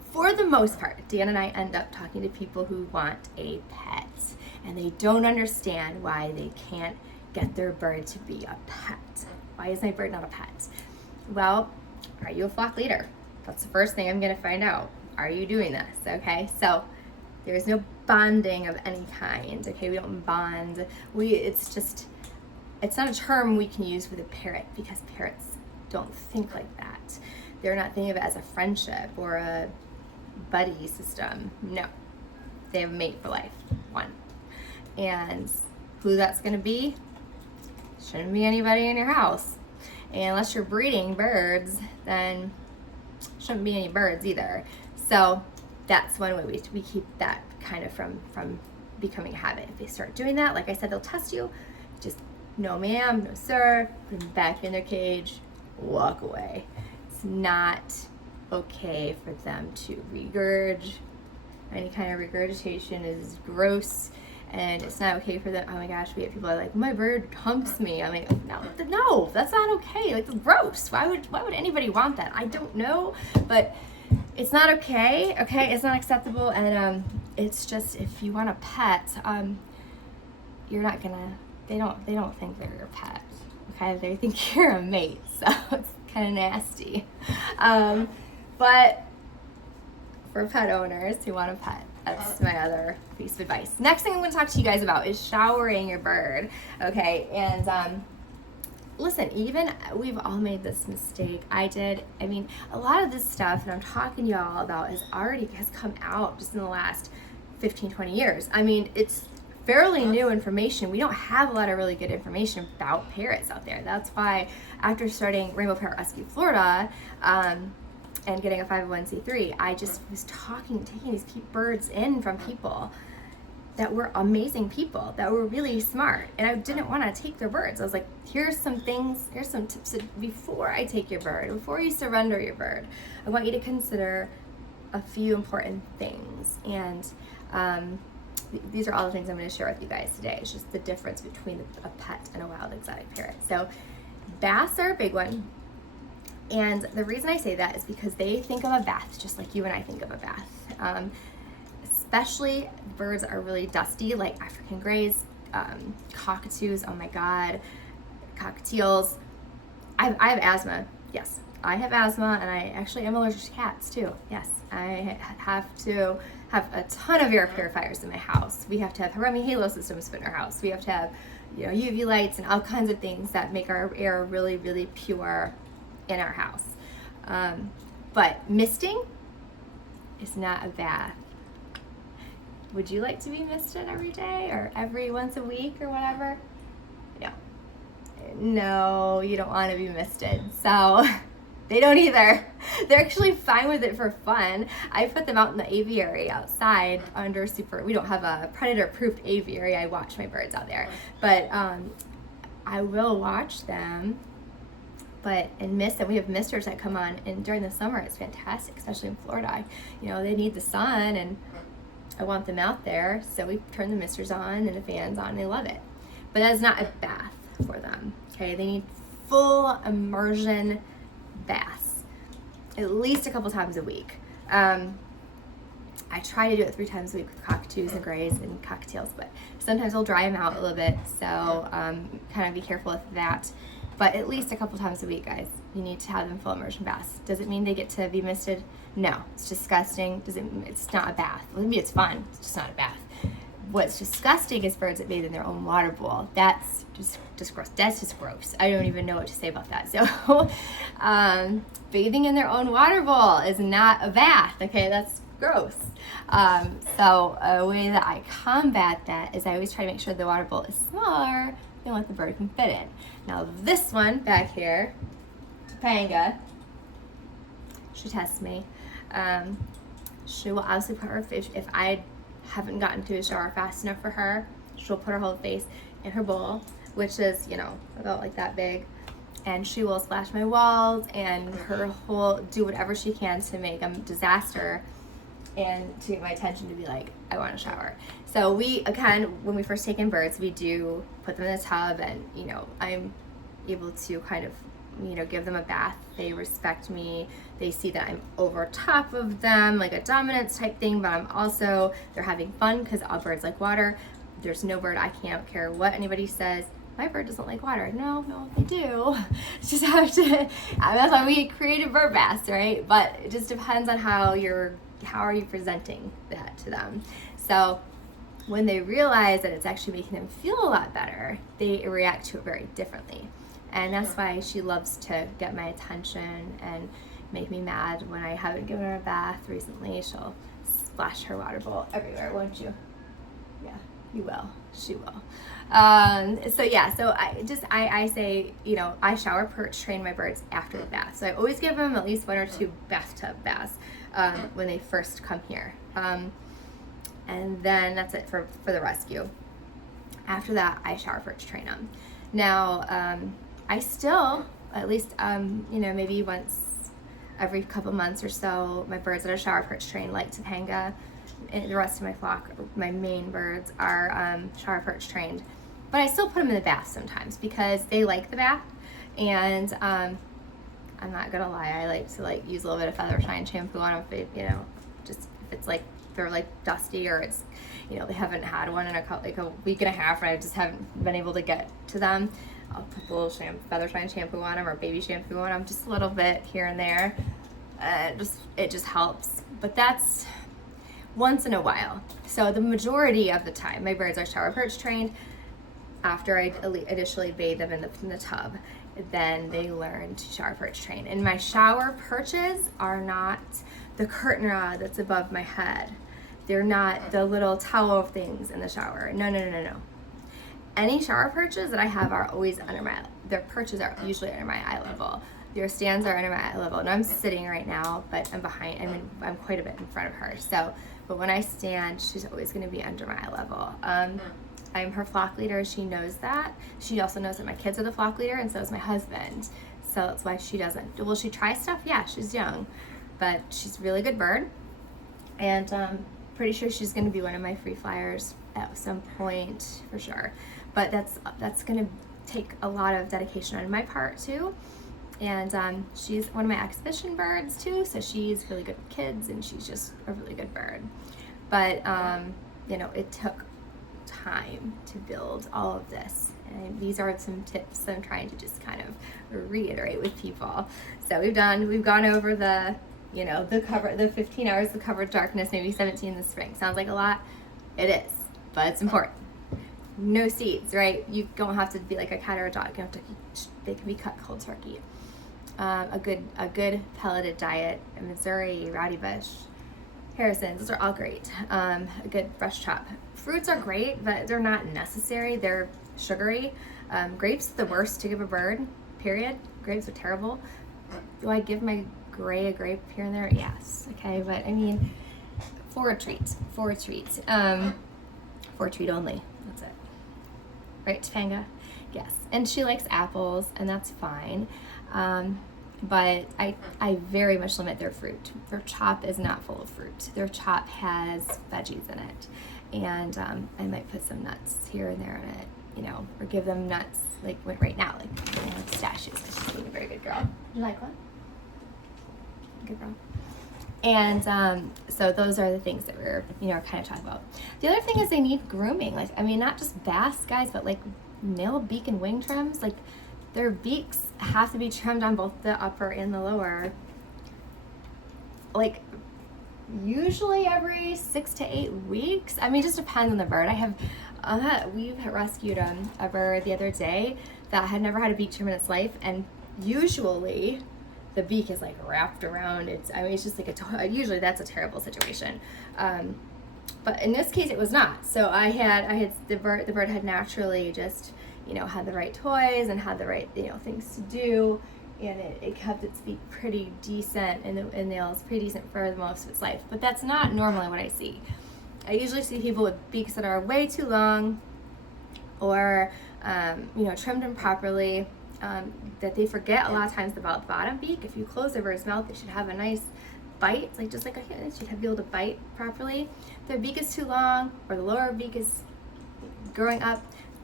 for the most part, Dan and I end up talking to people who want a pet, and they don't understand why they can't get their bird to be a pet. Why is my bird not a pet? Well, are you a flock leader? That's the first thing I'm gonna find out. Are you doing this, okay? So there's no bonding of any kind, okay? We don't bond. It's not a term we can use with a parrot because parrots don't think like that. They're not thinking of it as a friendship or a buddy system. No, they have a mate for life, one. And who that's gonna be, shouldn't be anybody in your house. And unless you're breeding birds, then shouldn't be any birds either. So that's one way we keep that kind of from becoming a habit. If they start doing that, like I said, they'll test you. Just no ma'am, no sir, put them back in their cage, walk away. It's not okay for them to regurg. Any kind of regurgitation is gross, and it's not okay for them. Oh my gosh, we have people that are like, my bird humps me. I'm like, no, that's not okay. Like, it's gross. Why would anybody want that? I don't know, but it's not okay. Okay, it's not acceptable, and it's just, if you want a pet, you're not gonna. They don't think they're your pet. Okay, they think you're a mate, so it's kind of nasty. But for pet owners who want a pet, that's my other piece of advice. Next thing I'm going to talk to you guys about is showering your bird. Okay, and listen, even we've all made this mistake. I did. I mean, a lot of this stuff that I'm talking to y'all about has come out just in the last 15, 20 years. I mean, it's fairly new information. We don't have a lot of really good information about parrots out there. That's why after starting Rainbow Parrot Rescue Florida and getting a 501c3, I just was taking these birds in from people that were amazing people, that were really smart, and I didn't want to take their birds. I was like, here's some tips before I take your bird, before you surrender your bird. I want you to consider a few important things, and these are all the things I'm going to share with you guys today. It's just the difference between a pet and a wild exotic parrot. So baths are a big one. And the reason I say that is because they think of a bath just like you and I think of a bath. Especially birds are really dusty, like African grays, cockatoos, oh my God, cockatiels. I have asthma. Yes, I have asthma, and I actually am allergic to cats too. Yes, I have to have a ton of air purifiers in my house. We have to have Harumi Halo systems put in our house. We have to have, UV lights and all kinds of things that make our air really, really pure in our house. But misting is not a bath. Would you like to be misted every day or every once a week or whatever? No, you don't want to be misted. So they don't either. They're actually fine with it for fun. I put them out in the aviary outside under we don't have a predator-proof aviary. I watch my birds out there. But I will watch them and mist them. We have misters that come on, and during the summer it's fantastic, especially in Florida. They need the sun, and I want them out there, so we turn the misters on and the fans on, and they love it. But that's not a bath for them, okay? They need full immersion baths, at least a couple times a week. I try to do it 3 times a week with cockatoos and grays and cockatiels, but sometimes I'll dry them out a little bit, so kind of be careful with that. But at least a couple times a week, guys, you need to have them full immersion baths. Does it mean they get to be misted? No, it's disgusting. It's not a bath. Well, maybe it's fun. It's just not a bath. What's disgusting is birds that bathe in their own water bowl. That's just gross. That's just gross. I don't even know what to say about that. So, bathing in their own water bowl is not a bath. Okay, that's gross. So a way that I combat that is I always try to make sure the water bowl is smaller than what the bird can fit in. Now this one back here, Topanga, she tests me. She will also put her fish, if I haven't gotten to a shower fast enough for her, she'll put her whole face in her bowl, which is, about like that big. And she will splash my walls and do whatever she can to make a disaster and to get my attention to be like, I want a shower. So when we first take in birds, we do put them in the tub, and, I'm able to kind of give them a bath, they respect me. They see that I'm over top of them, like a dominance type thing, but they're having fun because all birds like water. There's no bird, I can't care what anybody says, my bird doesn't like water. No, they do. Just have to, that's why we created bird baths, right? But it just depends on how are you presenting that to them. So when they realize that it's actually making them feel a lot better, they react to it very differently. And that's why she loves to get my attention and make me mad when I haven't given her a bath recently. She'll splash her water bowl everywhere, won't you? Yeah, you will. She will. So I say, I shower perch train my birds after the bath. So I always give them at least 1 or 2 bathtub baths when they first come here. And then that's it for the rescue. After that, I shower perch train them. Now, I still, at least, maybe once every couple months or so, my birds that are shower perch trained, like Topanga, and the rest of my flock, my main birds, are shower perch trained. But I still put them in the bath sometimes because they like the bath. And I'm not gonna lie, I like to use a little bit of feather shine shampoo on them. If it's like they're like dusty or it's they haven't had one in a week and a half and I just haven't been able to get to them. I'll put a little feather shine shampoo on them or baby shampoo on them, just a little bit here and there. It just helps. But that's once in a while. So the majority of the time, my birds are shower perch trained. After I initially bathe them in the tub, then they learn to shower perch train. And my shower perches are not the curtain rod that's above my head. They're not the little towel things in the shower. No. Any shower perches that I have are always their perches are usually under my eye level. Their stands are under my eye level. And I'm sitting right now, but I'm quite a bit in front of her. But when I stand, she's always gonna be under my eye level. I'm her flock leader, she knows that. She also knows that my kids are the flock leader, and so is my husband. So that's why she doesn't. Will she try stuff? Yeah, she's young, but she's a really good bird. And pretty sure she's gonna be one of my free flyers at some point, for sure. But that's gonna take a lot of dedication on my part too. And she's one of my exhibition birds too, so she's really good with kids, and she's just a really good bird. But it took time to build all of this, and these are some tips that I'm trying to just kind of reiterate with people. So we've gone over the 15 hours of covered darkness, maybe 17 in the spring. Sounds like a lot. It is, but it's important. No seeds, right? You don't have to be like a cat or a dog. They can be cut cold turkey. A good pelleted diet, Missouri, Rowdy Bush, Harrison's, those are all great. A good brush chop. Fruits are great, but they're not necessary. They're sugary. Grapes are the worst to give a bird, period. Grapes are terrible. Do I give my gray a grape here and there? Yes. Okay, but I mean, for a treat. For a treat only. That's it. Right, Topanga? Yes. And she likes apples, and that's fine. But I very much limit their fruit. Their chop is not full of fruit. Their chop has veggies in it. And I might put some nuts here and there in it, or give them nuts like right now, like pistachios. She's being a very good girl. You like one? Good girl. And so those are the things that we're kind of talking about. The other thing is they need grooming. Not just baths, guys, but male beak and wing trims. Their beaks have to be trimmed on both the upper and the lower. Usually every 6 to 8 weeks. It just depends on the bird. We've rescued a bird the other day that had never had a beak trim in its life, and usually the beak is wrapped around its. It's just usually that's a terrible situation. But in this case, it was not. So I had the bird had naturally just had the right toys and had the right things to do, and it kept its beak pretty decent and the nails pretty decent for the most of its life. But that's not normally what I see. I usually see people with beaks that are way too long, or trimmed improperly. That they forget a lot of times about the bottom beak. If you close the bird's mouth, they should have a nice bite, just like a human. Should be able to bite properly. If their beak is too long, or the lower beak is growing up,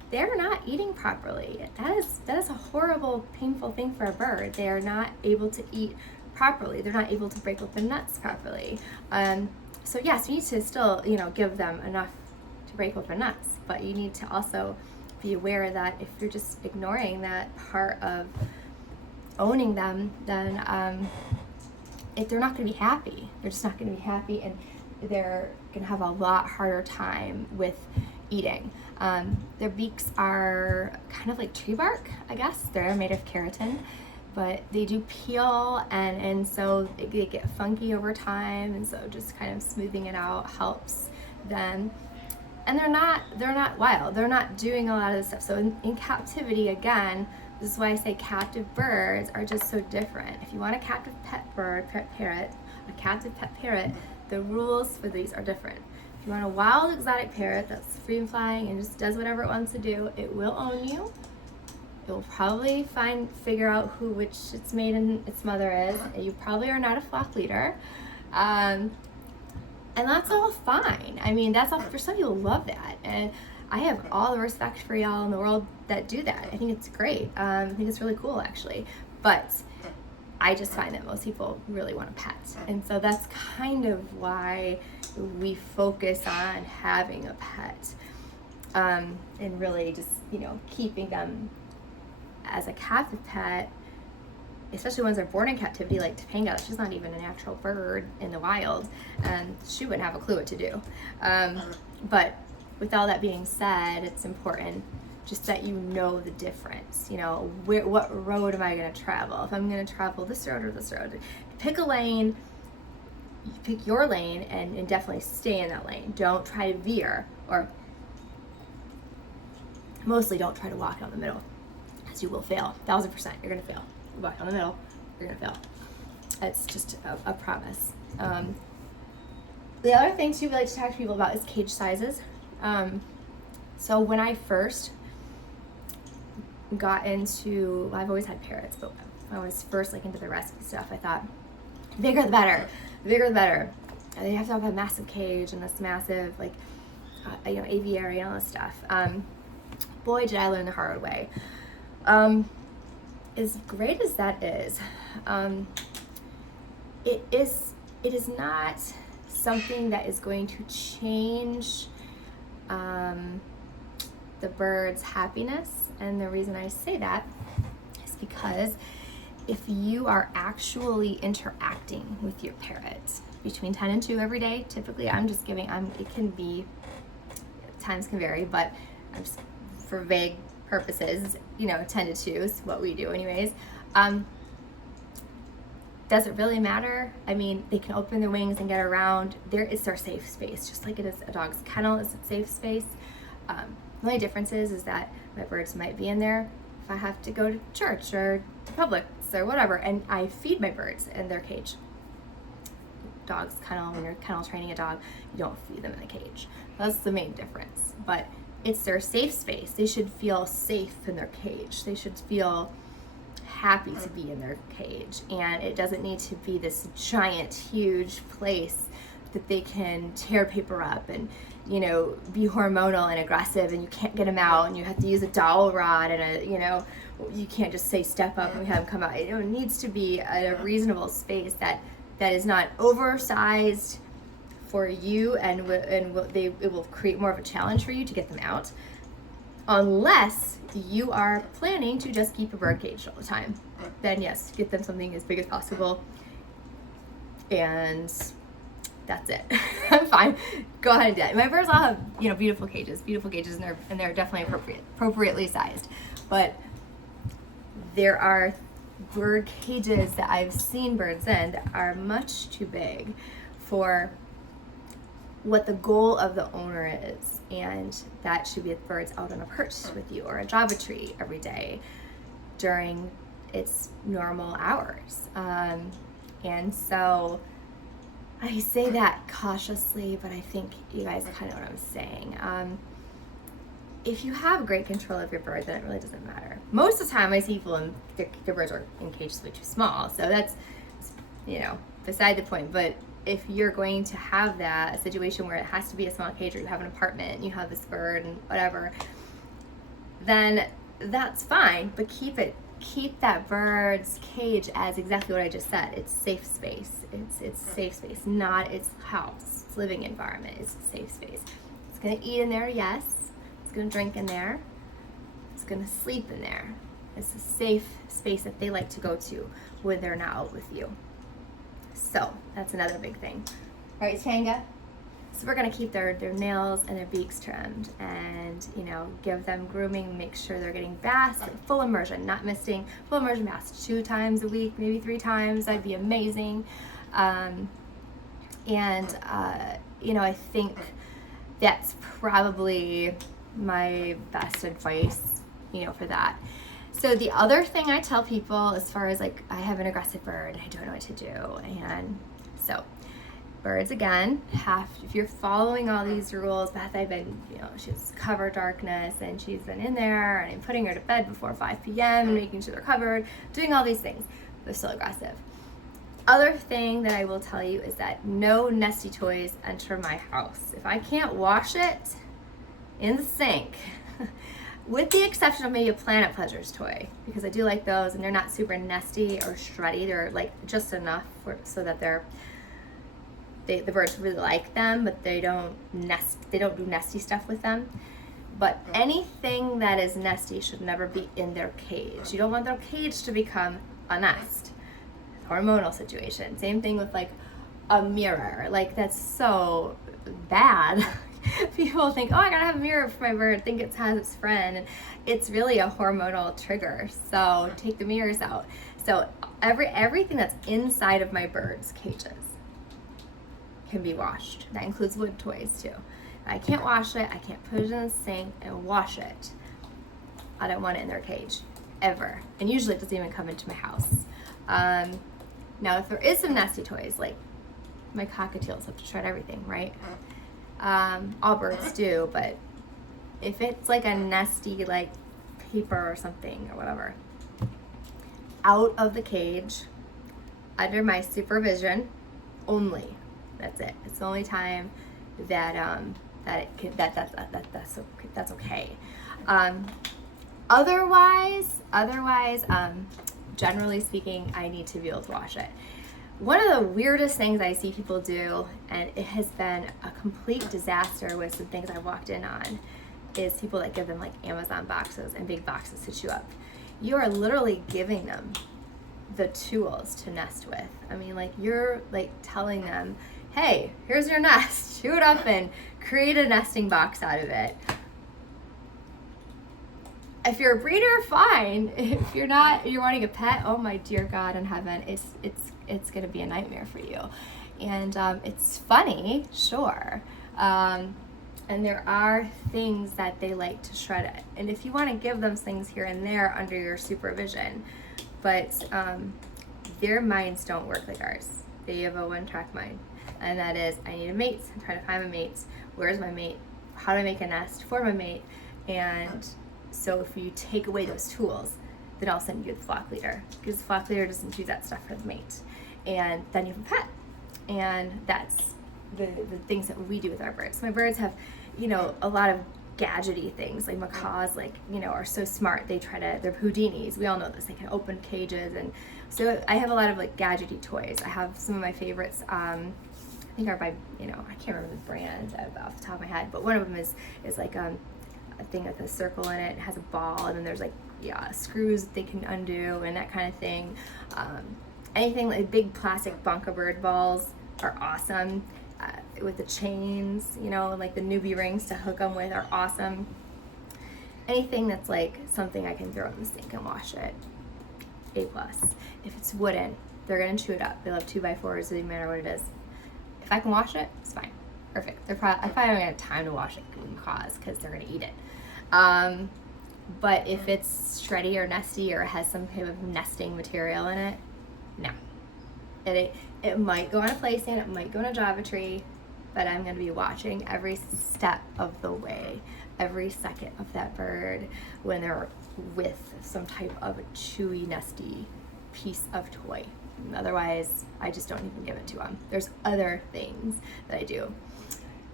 they're not eating properly. That is a horrible, painful thing for a bird. They are not able to eat properly. They're not able to break open nuts properly. So yes, you need to still, give them enough to break open nuts, but you need to also be aware that if you're just ignoring that part of owning them, then if they're not going to be happy. They're just not going to be happy, and they're going to have a lot harder time with eating. Their beaks are kind of like tree bark, I guess. They're made of keratin, but they do peel, and so they get funky over time, and so just kind of smoothing it out helps them. And they're not wild. They're not doing a lot of this stuff. So in captivity, again, this is why I say captive birds are just so different. If you want a captive pet parrot, a captive pet parrot, the rules for these are different. If you want a wild exotic parrot that's free and flying and just does whatever it wants to do, it will own you. It will probably figure out which its mate and its mother is. You probably are not a flock leader. And that's all fine. I mean, that's all, for some people love that. And I have all the respect for y'all in the world that do that. I think it's great. I think it's really cool, actually. But I just find that most people really want a pet. And so that's kind of why we focus on having a pet. And really just, keeping them as a captive pet, especially ones that are born in captivity, like Topanga. She's not even a natural bird in the wild, and she wouldn't have a clue what to do. But with all that being said, it's important just that you know the difference. What road am I going to travel? If I'm going to travel this road or this road, pick a lane. You pick your lane and definitely stay in that lane. Don't try to veer, or mostly don't try to walk down the middle, as you will fail. 1,000%, you're going to fail. You walk down the middle, you're going to fail. It's just a promise. The other thing too we like to talk to people about is cage sizes. So when I first got into, I've always had parrots, but when I was first into the rescue stuff, I thought, the bigger the better, the bigger the better. And they have to have a massive cage and this massive aviary and all this stuff. Boy, did I learn the hard way. As great as that is, it is not something that is going to change the bird's happiness. And the reason I say that is because if you are actually interacting with your parrot between 10 and 2 every day, typically it can be, times can vary, but I'm just, for vague purposes, 10 to 2 is what we do anyways. Does it really matter? I mean, they can open their wings and get around. It's their safe space, just like it is a dog's kennel is its safe space. The only difference is that my birds might be in there if I have to go to church or to Publix or whatever, and I feed my birds in their cage. Dog's kennel, when you're kennel training a dog, you don't feed them in the cage. That's the main difference. But it's their safe space. They should feel safe in their cage. They should feel happy to be in their cage, and it doesn't need to be this giant, huge place that they can tear paper up and be hormonal and aggressive, and you can't get them out, and you have to use a dowel rod and you can't just say step up and we have them come out. It needs to be a reasonable space that is not oversized for you, and it will create more of a challenge for you to get them out, unless you are planning to just keep a bird caged all the time. Then yes, get them something as big as possible, and that's it. I'm fine. Go ahead and do it. My birds all have beautiful cages, and they're definitely appropriately sized. But there are bird cages that I've seen birds in that are much too big for what the goal of the owner is, and that should be the birds out on a perch with you or a Java tree every day during its normal hours. And so I say that cautiously, but I think you guys kind of know what I'm saying. If you have great control of your bird, then it really doesn't matter. Most of the time I see people and their birds are in cages way too small, so that's beside the point. But if you're going to have a situation where it has to be a small cage, or you have an apartment and you have this bird and whatever, then that's fine, but keep that bird's cage as exactly what I just said. It's safe space. It's safe space, not its house, its living environment. It's a safe space. It's gonna eat in there, yes. It's gonna drink in there. It's gonna sleep in there. It's a safe space that they like to go to when they're not out with you. So that's another big thing. All right, Tanga? So we're gonna keep their nails and their beaks trimmed, and give them grooming, make sure they're getting baths, like full immersion, not misting, full immersion baths 2 times a week, maybe 3 times. That'd be amazing. I think that's probably my best advice, for that. So the other thing I tell people, as far as like, I have an aggressive bird, I don't know what to do, and so birds again if you're following all these rules, Beth, I've been, she's cover darkness, and she's been in there, and I'm putting her to bed before 5 p.m. and making sure they're covered, doing all these things. They're still aggressive. Other thing that I will tell you is that no nesty toys enter my house. If I can't wash it in the sink, with the exception of maybe a Planet Pleasures toy, because I do like those, and they're not super nesty or shreddy. They're like just enough so that the birds really like them, but they don't do nesty stuff with them. But anything that is nesty should never be in their cage. You don't want their cage to become a nest. Hormonal situation. Same thing with like a mirror. Like, that's so bad. People think, oh, I gotta have a mirror for my bird, think it has its friend. And it's really a hormonal trigger. So take the mirrors out. So everything that's inside of my birds' cages can be washed. That includes wood toys too. I can't wash it, I can't put it in the sink and wash it. I don't want it in their cage, ever. And usually it doesn't even come into my house. Now, if there is some nasty toys, like my cockatiels have to shred everything, right? All birds do, but if it's like a nasty, like paper or something or whatever, out of the cage, under my supervision only. That's it. It's the only time that that's okay. Otherwise, generally speaking, I need to be able to wash it. One of the weirdest things I see people do, and it has been a complete disaster with some things I've walked in on, is people that give them like Amazon boxes and big boxes to chew up. You are literally giving them the tools to nest with. I mean, like, you're like telling them, hey, here's your nest, chew it up and create a nesting box out of it. If you're a breeder, fine. If you're not, you're wanting a pet, oh my dear God in heaven, it's gonna be a nightmare for you. And it's funny, sure. And there are things that they like to shred it. And if you wanna give them things here and there under your supervision, but their minds don't work like ours. They have a one-track mind. And that is, I need a mate, I'm trying to find my mate. Where's my mate? How do I make a nest for my mate? And so if you take away those tools, then all of a sudden you get the flock leader, because the flock leader doesn't do that stuff for the mate. And then you have a pet. And that's the things that we do with our birds. My birds have, a lot of gadgety things. Like macaws, are so smart. They're Houdinis. We all know this. They can open cages. And so I have a lot of like gadgety toys. I have some of my favorites, I think are by, I can't remember the brand off the top of my head, but one of them is like a thing with a circle in it. It has a ball, and then there's like screws that they can undo and that kind of thing. Anything like big plastic Bonka bird balls are awesome. With the chains, like the newbie rings to hook them with are awesome. Anything that's like something I can throw in the sink and wash it, A+. If it's wooden, they're gonna chew it up. They love 2x4s, doesn't matter what it is. If I can wash it, it's fine. Perfect. I probably don't have time to wash it because they're gonna eat it. But if it's shreddy or nesty or has some kind of nesting material in it, no. It might go on a play stand, it might go on a Java tree, but I'm gonna be watching every step of the way, every second of that bird when they're with some type of a chewy, nesty piece of toy. Otherwise, I just don't even give it to them. There's other things that I do.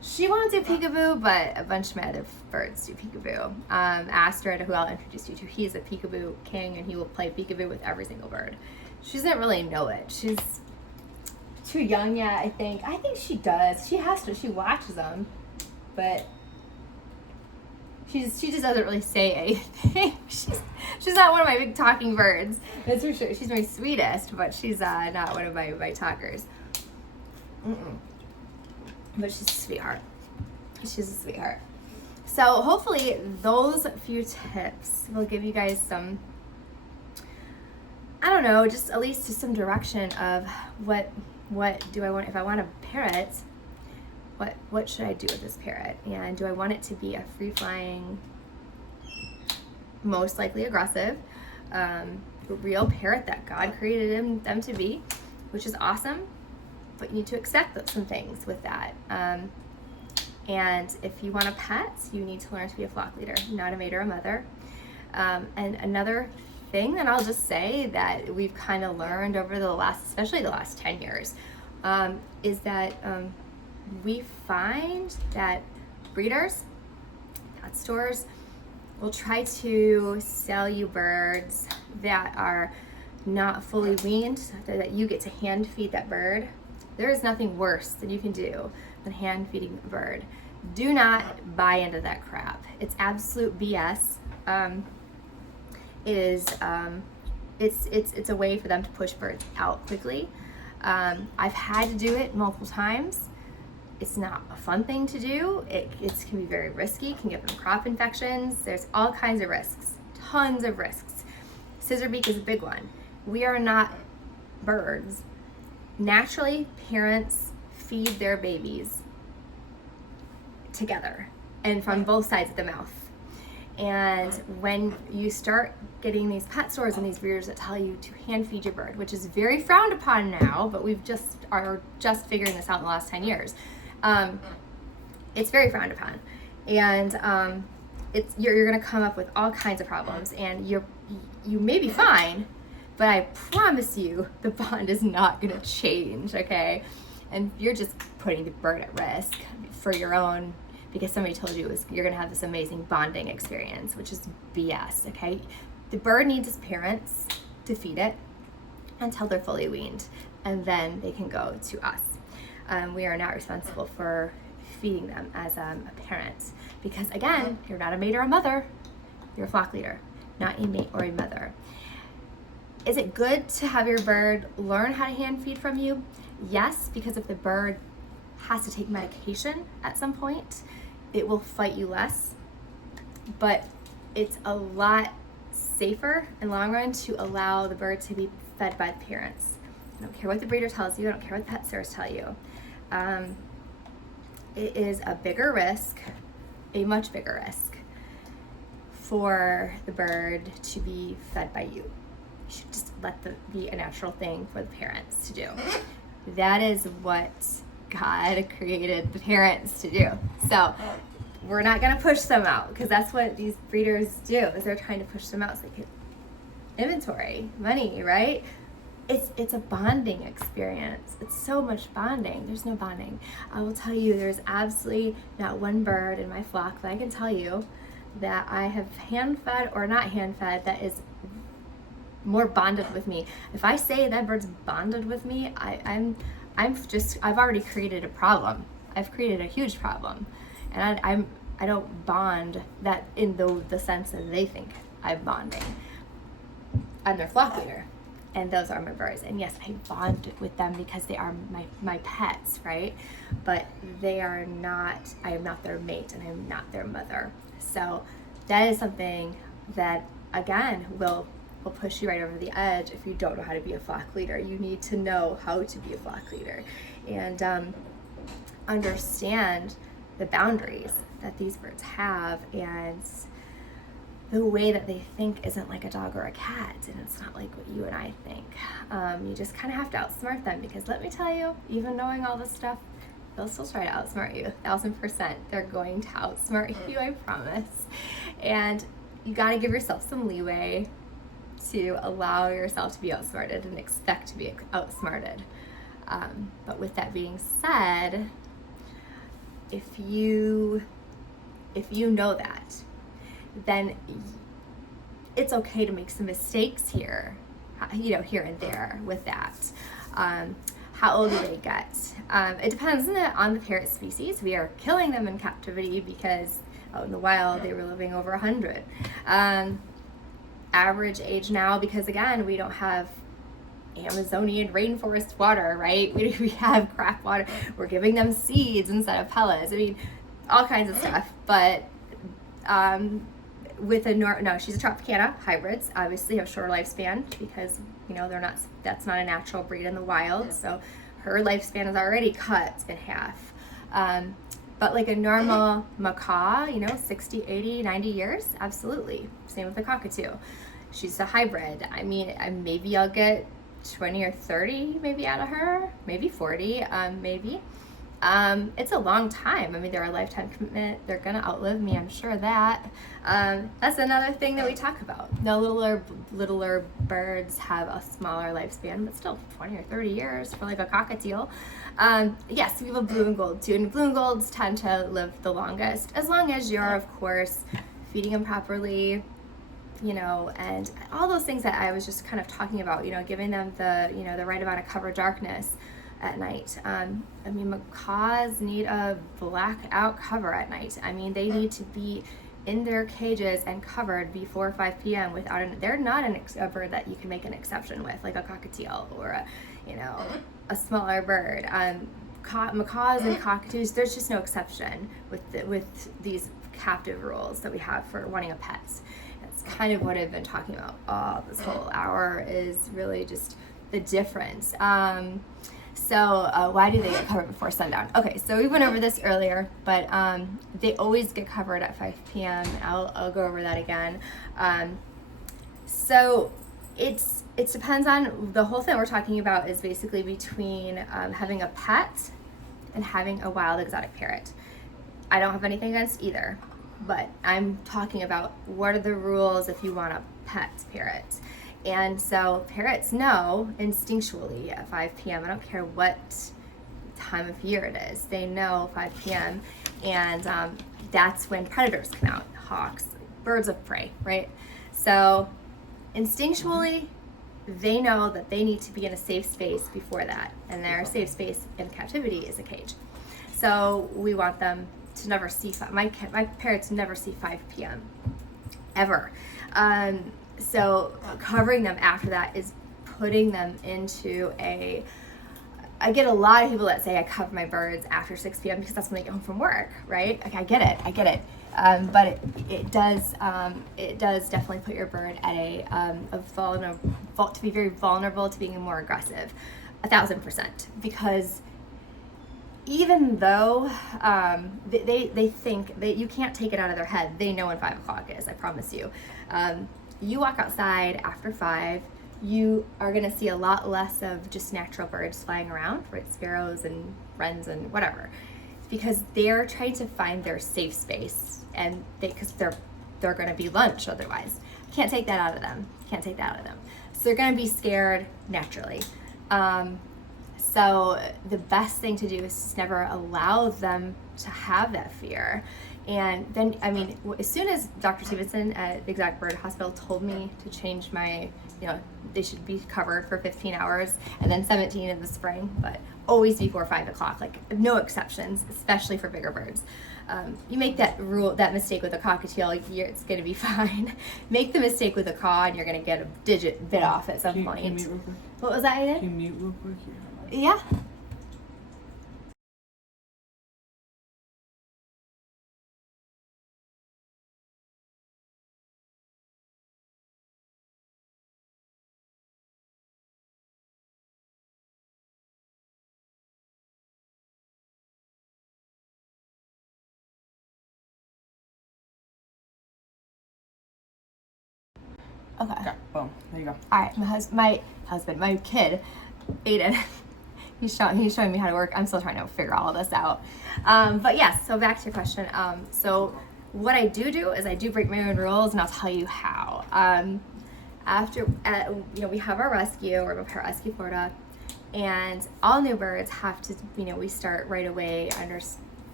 She won't do peekaboo, but a bunch of my other birds do peekaboo. Astrid, who I'll introduce you to, he's a peekaboo king, and he will play peekaboo with every single bird. She doesn't really know it. She's too young yet, I think. I think she does. She has to. She watches them, but she just doesn't really say anything. She's not one of my big talking birds. That's for sure. She's my sweetest, but she's not one of my talkers. But she's a sweetheart. She's a sweetheart. So hopefully those few tips will give you guys some, I don't know, just at least some direction of what do I want. If I want a parrot, what should I do with this parrot? And do I want it to be a free-flying, most likely aggressive, real parrot that God created them to be, which is awesome, but you need to accept some things with that. And if you want a pet, you need to learn to be a flock leader, not a maid or a mother. And another thing that I'll just say that we've kind of learned over especially the last 10 years, is that we find that breeders, pet stores, will try to sell you birds that are not fully weaned, so that you get to hand feed that bird. There is nothing worse than you can do than hand feeding a bird. Do not buy into that crap. It's absolute BS. It's a way for them to push birds out quickly. I've had to do it multiple times. It's not a fun thing to do. It can be very risky, can give them crop infections. There's all kinds of risks, tons of risks. Scissorbeak is a big one. We are not birds. Naturally, parents feed their babies together and from both sides of the mouth. And when you start getting these pet stores and these breeders that tell you to hand feed your bird, which is very frowned upon now, but we've just figuring this out in the last 10 years. It's very frowned upon, and you're going to come up with all kinds of problems, and you may be fine, but I promise you the bond is not going to change, okay? And you're just putting the bird at risk for your own, because somebody told you you're going to have this amazing bonding experience, which is BS, okay? The bird needs its parents to feed it until they're fully weaned, and then they can go to us. We are not responsible for feeding them as a parent, because again, you're not a maid or a mother, you're a flock leader, not a mate or a mother. Is it good to have your bird learn how to hand feed from you? Yes, because if the bird has to take medication at some point, it will fight you less, but it's a lot safer in the long run to allow the bird to be fed by the parents. I don't care what the breeder tells you, I don't care what the pet stores tell you. It is a bigger risk, a much bigger risk, for the bird to be fed by you. You should just let them be a natural thing for the parents to do. That is what God created the parents to do. So we're not going to push them out, because that's what these breeders do, is they're trying to push them out so they can inventory, money, right? It's a bonding experience. It's so much bonding. There's no bonding. I will tell you, there's absolutely not one bird in my flock that I can tell you that I have hand-fed or not hand-fed that is more bonded with me. If I say that bird's bonded with me, I've already created a problem. I've created a huge problem, and I don't bond that in the sense that they think I'm bonding. I'm their flock leader, and those are my birds. And yes, I bond with them because they are my pets, right? But they are not. I am not their mate, and I am not their mother. So that is something that, again, will push you right over the edge if you don't know how to be a flock leader. You need to know how to be a flock leader and understand the boundaries that these birds have, and the way that they think isn't like a dog or a cat, and it's not like what you and I think. You just kind of have to outsmart them, because let me tell you, even knowing all this stuff, they'll still try to outsmart you, 1000%. They're going to outsmart you, I promise. And you got to give yourself some leeway to allow yourself to be outsmarted and expect to be outsmarted. But with that being said, if you know that, then it's okay to make some mistakes here, here and there with that. How old do they get? It depends on the parrot species. We are killing them in captivity because out in the wild they were living over 100. Average age now, because again, we don't have Amazonian rainforest water, right? We have crap water. We're giving them seeds instead of pellets. I mean, all kinds of stuff. But with no, she's a Tropicana. Hybrids obviously have shorter lifespan because that's not a natural breed in the wild. So her lifespan is already cut in half. But like a normal macaw, 60, 80, 90 years, absolutely. Same with the cockatoo. She's a hybrid. I mean, maybe I'll get 20 or 30 maybe out of her, maybe 40, maybe. It's a long time. I mean, they're a lifetime commitment. They're gonna outlive me, I'm sure of that. That's another thing that we talk about. The littler birds have a smaller lifespan, but still 20 or 30 years for like a cockatiel. Yes, we have a blue and gold too, and blue and golds tend to live the longest, as long as you're, of course, feeding them properly, and all those things that I was just kind of talking about, giving them the, the right amount of cover darkness at night. I mean, macaws need a blackout cover at night. I mean, they need to be in their cages and covered before 5 p.m. They're not a bird that you can make an exception with, like a cockatiel or a smaller bird. Macaws and cockatoos, there's just no exception with these captive rules that we have for wanting a pet. That's kind of what I've been talking about this whole hour, is really just the difference. So why do they get covered before sundown? Okay, so we went over this earlier, but they always get covered at 5 p.m. I'll go over that again. So it depends on, the whole thing we're talking about is basically between having a pet and having a wild exotic parrot. I don't have anything against either, but I'm talking about what are the rules if you want a pet parrot. And so parrots know instinctually at 5 p.m., I don't care what time of year it is, they know 5 p.m. and that's when predators come out, hawks, birds of prey, right? So instinctually, they know that they need to be in a safe space before that, and their safe space in captivity is a cage. So we want them to never see, my parrots never see 5 p.m. ever. So covering them after that is putting them into I get a lot of people that say I cover my birds after 6 p.m. because that's when they get home from work, right? Like, I get it. But it does definitely put your bird at to be very vulnerable to being more aggressive, 1,000%. Because even though they think that you can't take it out of their head, they know when 5 o'clock is, I promise you. You walk outside after 5, you are going to see a lot less of just natural birds flying around, right? Sparrows and wrens and whatever, because they're trying to find their safe space, and because they're going to be lunch otherwise. Can't take that out of them. So they're going to be scared naturally. So the best thing to do is just never allow them to have that fear. And then, I mean, as soon as Dr. Stevenson at the Exotic Bird Hospital told me to change my, they should be covered for 15 hours and then 17 in the spring, but always before 5 o'clock, like no exceptions, especially for bigger birds. You make that mistake with a cockatiel, it's going to be fine. Make the mistake with a caw, and you're going to get a digit bit off at some point. Can you mute real quick? What was that, Aiden? Can you mute real quick? Yeah. Okay. Boom. There you go. All right, my kid, Aiden, he's showing me how to work. I'm still trying to figure all of this out. But yes, so back to your question. So what I do is I do break my own rules, and I'll tell you how. We have our rescue, Rainbow Parrot Rescue Florida, and all new birds have to, we start right away under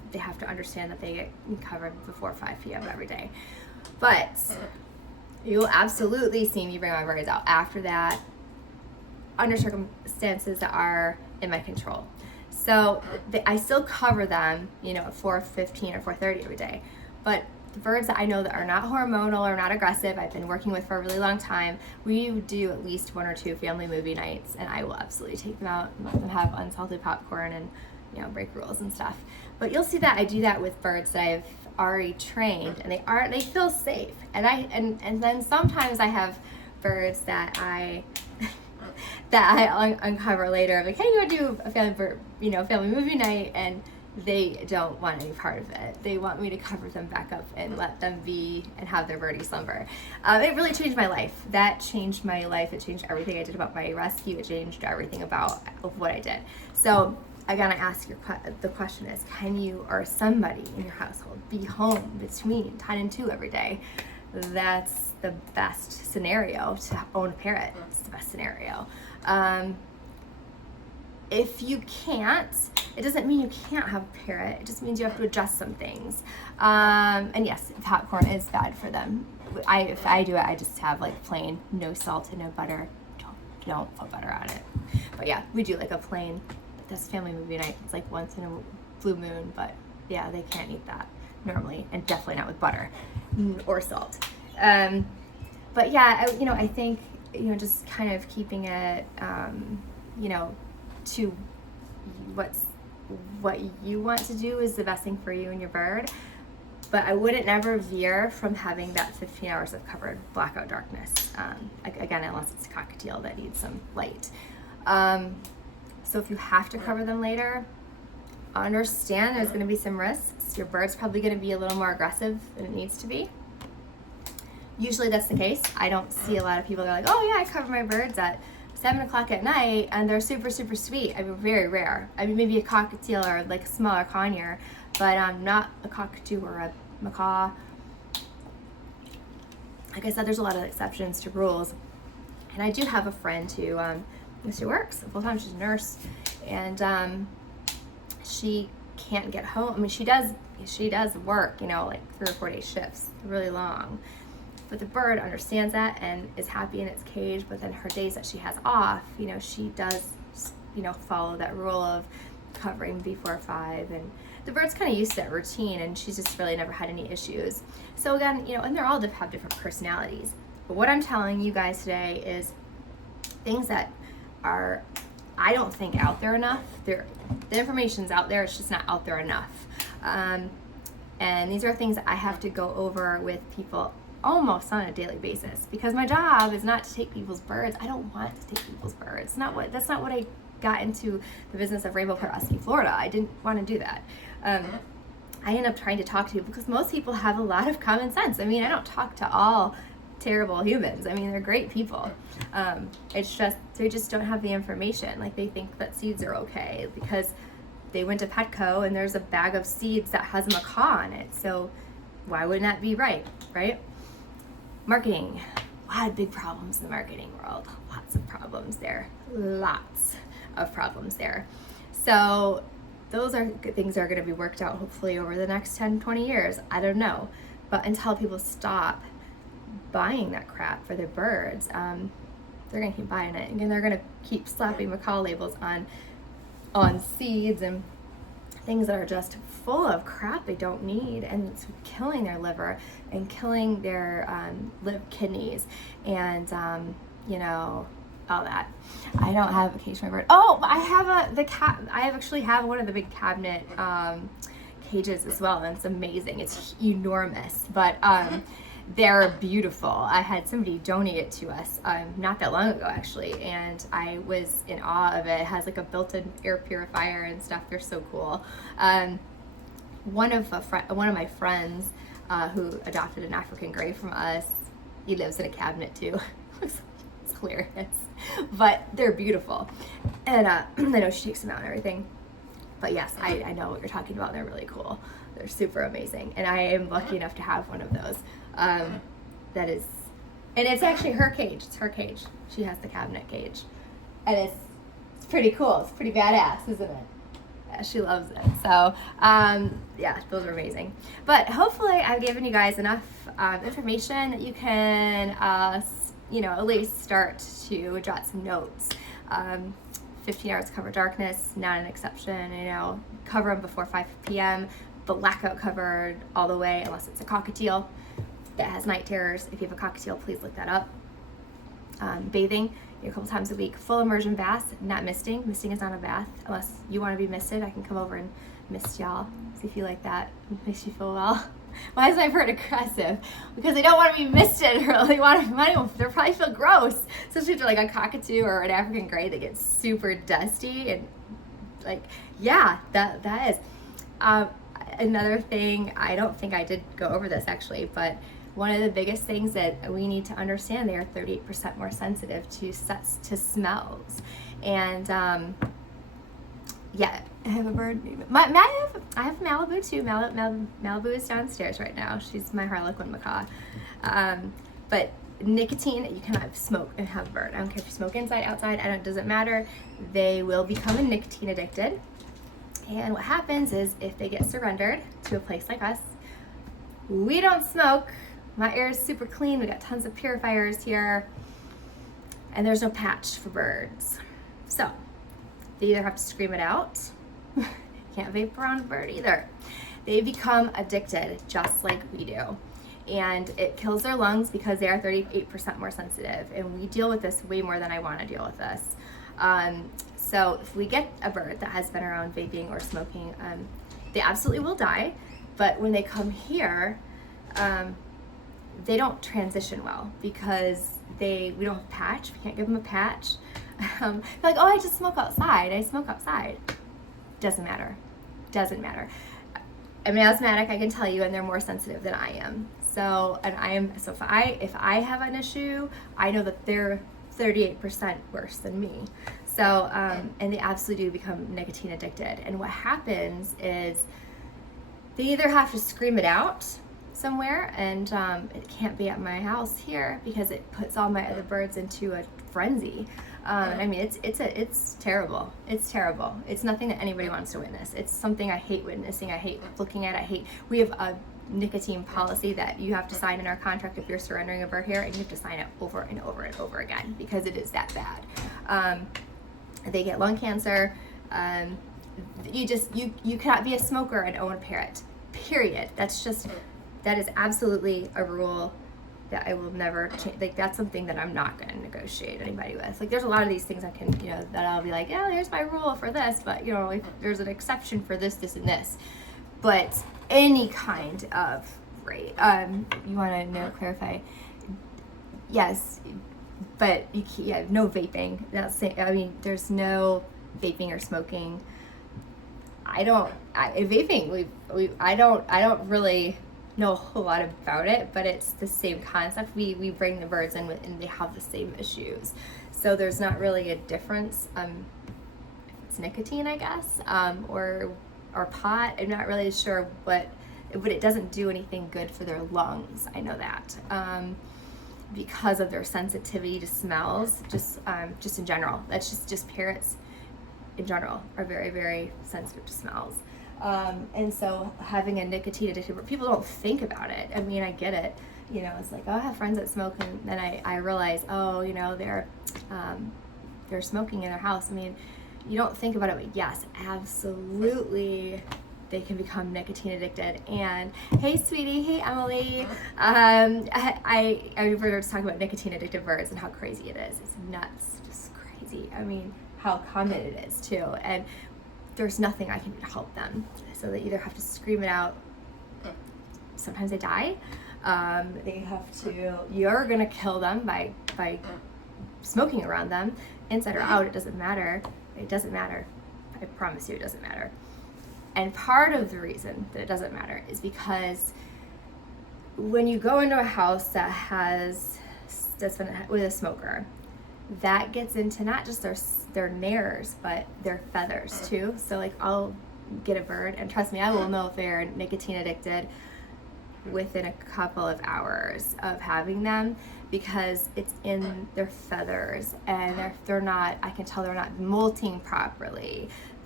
they have to understand that they get covered before 5 p.m. every day. But you will absolutely see me bring my birds out after that, under circumstances that are in my control. So I still cover them, at 4:15 or 4:30 every day. But the birds that I know that are not hormonal or not aggressive, I've been working with for a really long time, we do at least 1 or 2 family movie nights, and I will absolutely take them out and let them have unsalted popcorn and break rules and stuff. But you'll see that I do that with birds that I've already trained, and they feel safe. And then sometimes I have birds that I uncover later. I'm like, hey, you want to do a family movie night, and they don't want any part of it. They want me to cover them back up and let them be and have their birdie slumber. It really changed my life. That changed my life. It changed everything I did about my rescue. It changed everything about what I did. So I gotta ask the question is, can you or somebody in your household be home between 10 and 2 every day? That's the best scenario to own a parrot. It's the best scenario. If you can't, it doesn't mean you can't have a parrot. It just means you have to adjust some things. And yes, popcorn is bad for them. If I do it, I just have like plain, no salt and no butter. Don't put butter on it. But yeah, we do like a plain, that's family movie night. It's like once in a blue moon, but yeah, they can't eat that normally, and definitely not with butter or salt. But yeah, I think, just kind of keeping it, to what you want to do is the best thing for you and your bird. But I wouldn't never veer from having that 15 hours of covered blackout darkness. Again, unless it's a cockatiel that needs some light. So if you have to cover them later, understand there's going to be some risks. Your bird's probably going to be a little more aggressive than it needs to be. Usually that's the case. I don't see a lot of people that are like, oh yeah, I cover my birds at 7 o'clock at night and they're super, super sweet. I mean, very rare. I mean, maybe a cockatiel or like a smaller conure, but not a cockatoo or a macaw. Like I said, there's a lot of exceptions to rules. And I do have a friend who, she works full time. She's a nurse, and she can't get home. I mean, she does work, like 3 or 4 day shifts, really long. But the bird understands that and is happy in its cage. But then her days that she has off, she does, follow that rule of covering before 5. And the bird's kind of used to that routine, and she's just really never had any issues. So again, and they're all have different personalities. But what I'm telling you guys today is things that are, I don't think, out there enough. The information's out there, it's just not out there enough. And these are things that I have to go over with people almost on a daily basis, because my job is not to take people's birds. I don't want to take people's birds. That's not what I got into the business of Rainbow Parrot Rescue Florida. I didn't want to do that. I end up trying to talk to people because most people have a lot of common sense. I mean, I don't talk to all terrible humans. I mean, they're great people. It's just, they just don't have the information. Like, they think that seeds are okay because they went to Petco and there's a bag of seeds that has a macaw on it. So why wouldn't that be right? Marketing. A lot of big problems in the marketing world. Lots of problems there. So those are things that are going to be worked out hopefully over the next 10, 20 years. I don't know. But until people stop buying that crap for their birds, they're going to keep buying it. And they're going to keep slapping macaw labels on seeds and things that are just full of crap they don't need, and it's killing their liver and killing their kidneys and all that. I don't have a cage for my bird. Oh, I actually have one of the big cabinet cages as well, and it's amazing. It's enormous, but they're beautiful. I had somebody donate it to us not that long ago, actually, and I was in awe of it. It has like a built-in air purifier and stuff. They're so cool. One of my friends who adopted an African gray from us, he lives in a cabinet too. It's hilarious, but they're beautiful, and I know she takes them out and everything. But yes, I know what you're talking about. They're really cool. They're super amazing, and I am lucky enough to have one of those. That is, and it's actually her cage. It's her cage. She has the cabinet cage, and it's pretty cool. It's pretty badass, isn't it? Yeah, she loves it. So, yeah, those are amazing. But hopefully I've given you guys enough information that you can, at least start to jot some notes. 15 hours cover darkness, not an exception, cover them before 5 p.m., blackout covered all the way, unless it's a cockatiel that has night terrors. If you have a cockatiel, please look that up. Bathing a couple times a week, full immersion baths, not misting. Misting is not a bath unless you want to be misted. I can come over and mist y'all, see if you like that. Makes you feel well. Why is my bird aggressive? Because they don't want to be misted, or they probably feel gross, especially if they're like a cockatoo or an African gray that gets super dusty and that is. Another thing, I don't think I did go over this actually, but one of the biggest things that we need to understand, they are 38% more sensitive to smells. And I have a bird. I have Malibu too. Malibu is downstairs right now. She's my Harlequin macaw. But nicotine, you cannot smoke and have a bird. I don't care if you smoke inside, outside, it doesn't matter. They will become nicotine addicted. And what happens is if they get surrendered to a place like us, we don't smoke. My air is super clean. We got tons of purifiers here. And there's no patch for birds. So they either have to scream it out. Can't vape around a bird either. They become addicted just like we do. And it kills their lungs because they are 38% more sensitive. And we deal with this way more than I want to deal with this. So if we get a bird that has been around vaping or smoking, they absolutely will die. But when they come here, they don't transition well because we don't have a patch. We can't give them a patch. They're like, oh, I just smoke outside. I smoke outside. Doesn't matter. I'm an asthmatic, I can tell you, and they're more sensitive than I am. So if I have an issue, I know that they're 38% worse than me. So, and they absolutely do become nicotine addicted. And what happens is they either have to scream it out somewhere, and it can't be at my house here because it puts all my other birds into a frenzy. It's terrible. It's terrible. It's nothing that anybody wants to witness. It's something I hate witnessing. I hate looking at. We have a nicotine policy that you have to sign in our contract if you're surrendering a bird here, and you have to sign it over and over and over again because it is that bad. They get lung cancer. You cannot be a smoker and own a parrot. Period. That is absolutely a rule that I will never change. Like, that's something that I'm not going to negotiate anybody with. Like, there's a lot of these things I can, that I'll be like, yeah, here's my rule for this, but if there's an exception for this, this, and this. But any kind of rate, you want to clarify? Yes, but no vaping. There's no vaping or smoking. I don't really know a whole lot about it, but it's the same concept. We bring the birds in and they have the same issues. So there's not really a difference. It's nicotine, I guess, or pot. I'm not really sure but it doesn't do anything good for their lungs. I know that. Because of their sensitivity to smells, just in general. That's just parrots in general are very, very sensitive to smells. And so having a nicotine addiction, people don't think about it. I mean, I get it. It's like, oh, I have friends that smoke, and then I realize, oh, they're smoking in their house. I mean, you don't think about it, but yes, absolutely, they can become nicotine addicted. And hey, sweetie, hey, Emily. We were just talking about nicotine addicted birds and how crazy it is. It's nuts, just crazy. I mean, how common it is too. And there's nothing I can do to help them. So they either have to scream it out. Sometimes they die. You're gonna kill them by smoking around them, inside or out. It doesn't matter. I promise you, it doesn't matter. And part of the reason that it doesn't matter is because when you go into a house that's been with a smoker, that gets into not just their nares, but their feathers too. So like, I'll get a bird, and trust me, I will know if they're nicotine addicted within a couple of hours of having them, because it's in their feathers, and they're not, I can tell they're not molting properly.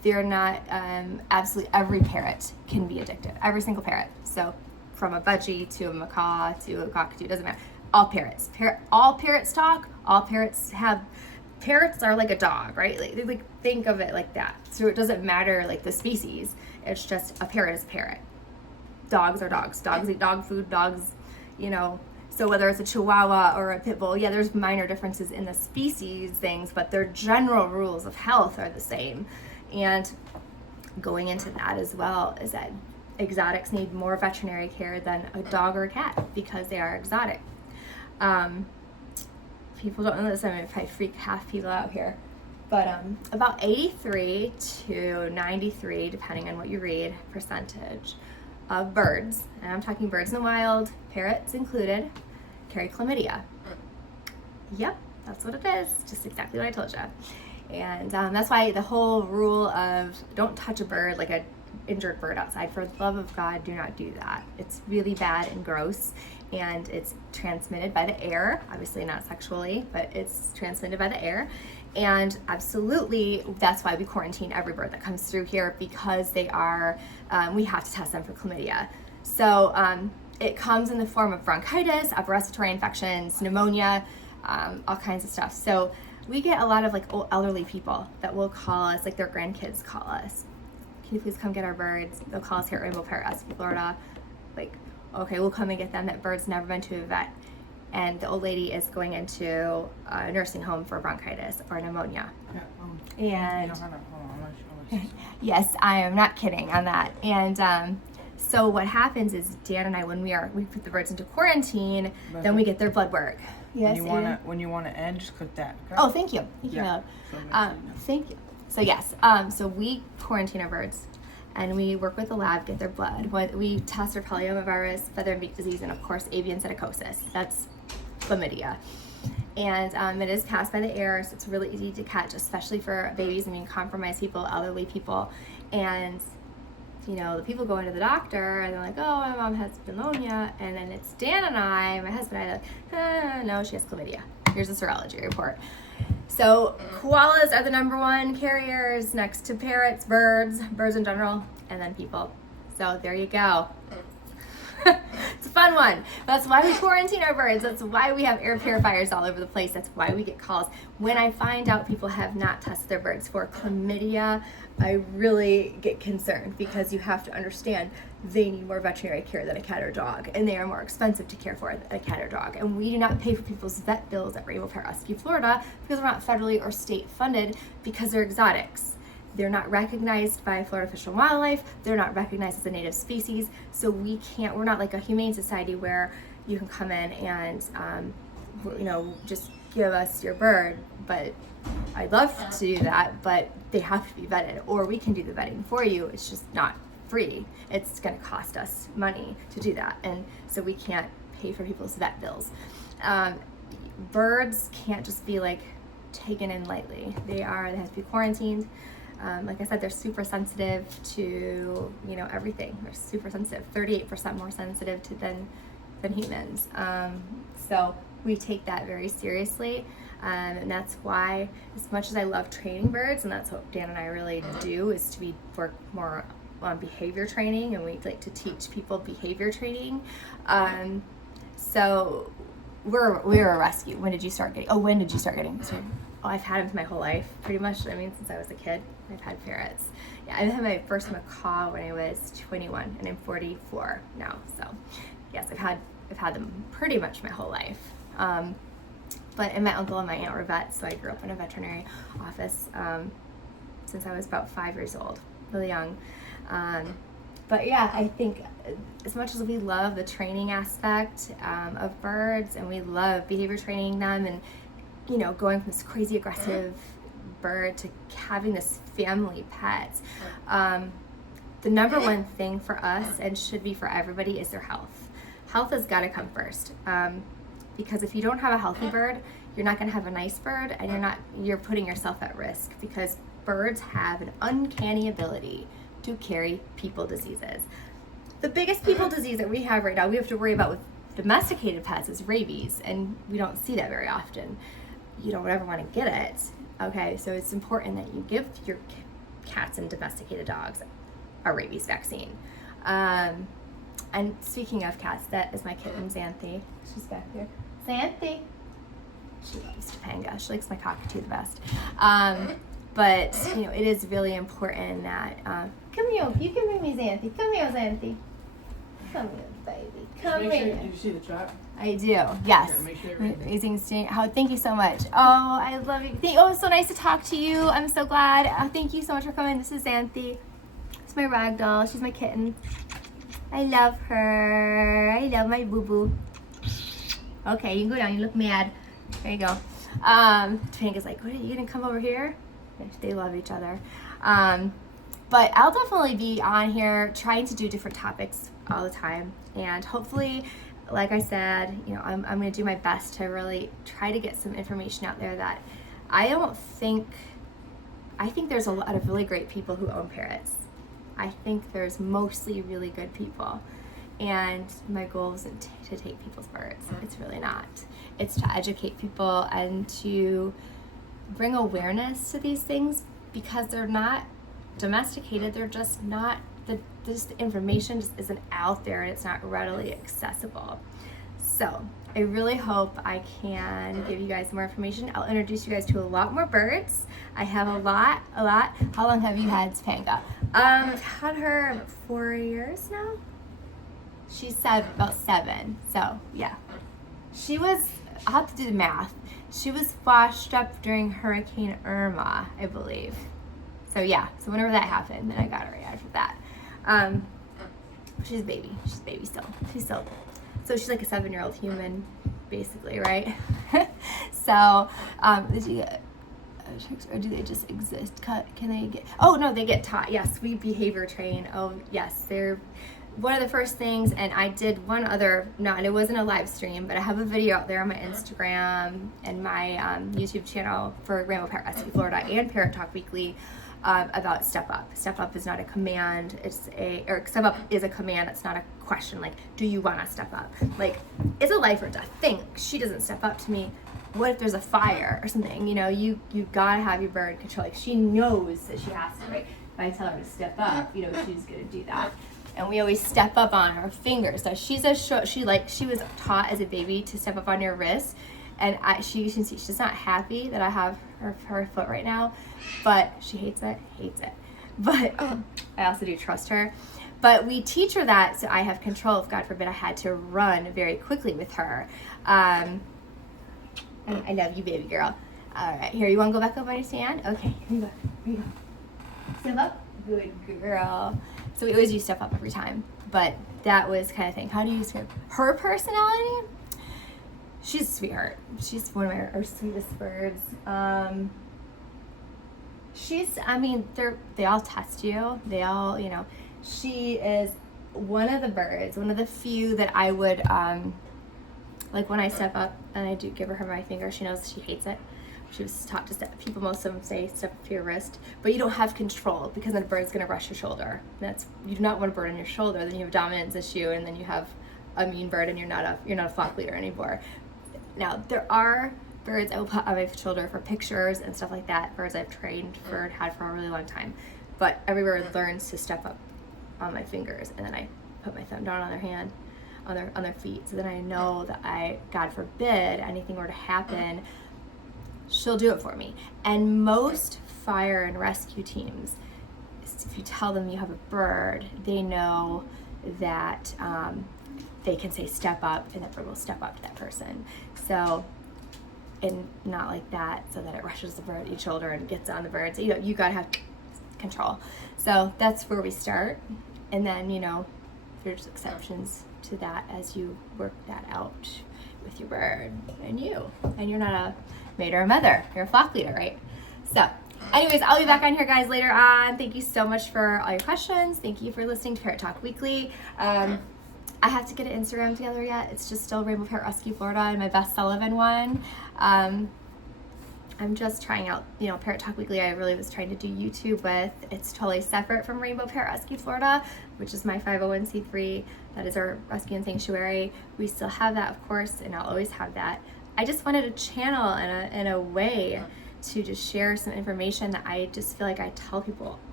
they're not, absolutely every parrot can be addictive, every single parrot. So from a budgie to a macaw to a cockatoo, doesn't matter. All parrots, all parrots talk, all parrots are like a dog, right? Like think of it like that. So it doesn't matter like the species, it's just a parrot is a parrot. Dogs are dogs. Dogs eat dog food, dogs, so whether it's a Chihuahua or a Pit Bull, yeah, there's minor differences in the species things, but their general rules of health are the same. And going into that as well is that exotics need more veterinary care than a dog or a cat because they are exotic. People don't know this, I mean, if I freak half people out here, but about 83 to 93, depending on what you read, percentage of birds, and I'm talking birds in the wild, parrots included, carry chlamydia. Yep, that's what it is, just exactly what I told you. And that's why the whole rule of don't touch a bird, like a injured bird outside, for the love of God, do not do that. It's really bad and gross, and it's transmitted by the air, obviously not sexually, but it's transmitted by the air. And absolutely, that's why we quarantine every bird that comes through here, because they are, we have to test them for chlamydia. So it comes in the form of bronchitis, upper respiratory infections, pneumonia, all kinds of stuff. So we get a lot of like old elderly people that will call us, like their grandkids call us. Can you please come get our birds? They'll call us here at Rainbow Parrot Rescue Florida. Like, okay, we'll come and get them. That bird's never been to a vet. And the old lady is going into a nursing home for bronchitis or pneumonia. Yeah, and yes, I am not kidding on that. And so what happens is Dan and I, when we put the birds into quarantine, then we get their blood work. Yes. When you wanna end, just click that. Okay? Oh, thank you. Thank you. Yeah. Thank you. So yes, so we quarantine our birds, and we work with the lab, get their blood. We test for polyomavirus, feather and beak disease, and of course avian psittacosis. That's chlamydia. And it is passed by the air, so it's really easy to catch, especially for babies, compromised people, elderly people. And the people go into the doctor and they're like, oh, my mom has pneumonia, and then it's Dan and I, my husband and I, like, no, she has chlamydia. Here's a serology report. So koalas are the number one carriers, next to parrots, birds in general, and then people. So there you go. It's a fun one. That's why we quarantine our birds. That's why we have air purifiers all over the place. That's why we get calls. When I find out people have not tested their birds for chlamydia, I really get concerned, because you have to understand they need more veterinary care than a cat or dog, and they are more expensive to care for than a cat or dog. And we do not pay for people's vet bills at Rainbow Parrot Rescue Florida because we're not federally or state funded, because they're exotics. They're not recognized by Florida Fish and Wildlife. They're not recognized as a native species. So we're not like a humane society where you can come in and, just give us your bird. But I'd love to do that, but they have to be vetted, or we can do the vetting for you. It's just not free. It's going to cost us money to do that. And so we can't pay for people's vet bills. Birds can't just be like taken in lightly. They have to be quarantined. Like I said, they're super sensitive to, everything. They're super sensitive, 38% more sensitive than humans. So we take that very seriously. And that's why, as much as I love training birds, and that's what Dan and I really do, is to work more on behavior training, and we like to teach people behavior training. So we're a rescue. When did you start getting? Sorry. Oh, I've had them my whole life, pretty much. Since I was a kid, I've had ferrets. Yeah, I had my first macaw when I was 21, and I'm 44 now. So, yes, I've had them pretty much my whole life. And my uncle and my aunt were vets, so I grew up in a veterinary office since I was about 5 years old, really young. But yeah, I think as much as we love the training aspect of birds, and we love behavior training them, and going from this crazy aggressive bird to having this family pet, the number one thing for us, and should be for everybody, is their health. Health has got to come first, because if you don't have a healthy bird, you're not going to have a nice bird, and you're putting yourself at risk, because birds have an uncanny ability to carry people diseases. The biggest people disease that we have right now, we have to worry about with domesticated pets, is rabies, and we don't see that very often. You don't ever want to get it. Okay, so it's important that you give your cats and domesticated dogs a rabies vaccine. And speaking of cats, that is my kitten, Xanthi. She's back there. Xanthi. She loves Topanga. She likes my cockatoo the best. But, you know, it is really important that, come here, you can bring me Xanthi. Come here, Xanthi. Come here, baby. Come Make sure, here. did you see the chat? I do, yes. Here, make sure you Amazing seeing. Oh, thank you so much. Oh, I love you. Oh, it's so nice to talk to you. I'm so glad. Thank you so much for coming. This is Xanthi. It's my rag doll. She's my kitten. I love her. I love my boo-boo. Okay, you can go down. You look mad. There you go. Topanga's like, what, are you going to come over here? They love each other. But I'll definitely be on here trying to do different topics all the time. And hopefully, like I said, you know, I'm going to do my best to really try to get some information out there that I think there's a lot of really great people who own parrots. I think there's mostly really good people. And my goal isn't to take people's birds. It's really not. It's to educate people and to bring awareness to these things because they're not domesticated. They're just not, the information just isn't out there and it's not readily accessible. So I really hope I can give you guys more information. I'll introduce you guys to a lot more birds. I have a lot. How long have you had Topanga? I've had her about 4 years now. She's about 7, so yeah. She was, I'll have to do the math. She was washed up during Hurricane Irma, I believe. So yeah, so whenever that happened, then I got her right after that. She's a baby. She's a baby still. So she's like a 7-year-old human, basically, right? So, or do they just exist? Can they get? Oh no, they get taught. Yes, we behavior train. Oh yes, they're one of the first things. And I did one other. No, and it wasn't a live stream, but I have a video out there on my Instagram and my YouTube channel for Rainbow Parrot Rescue Florida and Parrot Talk Weekly. About step up. Step up is not a command. Step up is a command. It's not a question. Like, do you want to step up? Like, it's a life or death thing. She doesn't step up to me. What if there's a fire or something? You know, you gotta have your bird control. Like, she knows that she has to, right? If I tell her to step up, you know, she's gonna do that. And we always step up on her fingers. So she was taught as a baby to step up on your wrist. And you can see she's not happy that I have her foot right now, but she hates it. But I also do trust her. But we teach her that so I have control if, God forbid, I had to run very quickly with her. And I love you, baby girl. All right, here, you want to go back up on your stand? Okay, here you go. Step up. Good girl. So we always use step up every time. But that was kind of thing. How do you describe her personality? She's a sweetheart. She's one of our sweetest birds. They all test you. They all, you know, she is one of the birds, one of the few that I would, like when I step up and I do give her my finger, she knows she hates it. She was taught to step, most of them say step up to your wrist, but you don't have control because then the bird's gonna rush your shoulder. You do not want a bird on your shoulder, then you have a dominance issue and then you have a mean bird and you're not a flock leader anymore. Now, there are birds I will put on my shoulder for pictures and stuff like that, birds I've trained for and had for a really long time. But every bird learns to step up on my fingers, and then I put my thumb down on their hand, on their feet, so then I know that God forbid, anything were to happen, she'll do it for me. And most fire and rescue teams, if you tell them you have a bird, they know that they can say step up and that bird will step up to that person. So, and not like that so that it rushes the bird, your shoulder and gets on the bird. So, you gotta have control. So that's where we start. And then, there's exceptions to that as you work that out with your bird and you. And you're not a maid or a mother, you're a flock leader, right? So anyways, I'll be back on here, guys, later on. Thank you so much for all your questions. Thank you for listening to Parrot Talk Weekly. I have to get an Instagram together yet. It's just still Rainbow Parrot Rescue Florida and my Beth Sullivan one. I'm just trying out, Parrot Talk Weekly. I really was trying to do YouTube with. It's totally separate from Rainbow Parrot Rescue Florida, which is my 501c3. That is our rescue and sanctuary. We still have that, of course, and I'll always have that. I just wanted a channel and a way to just share some information that I just feel like I tell people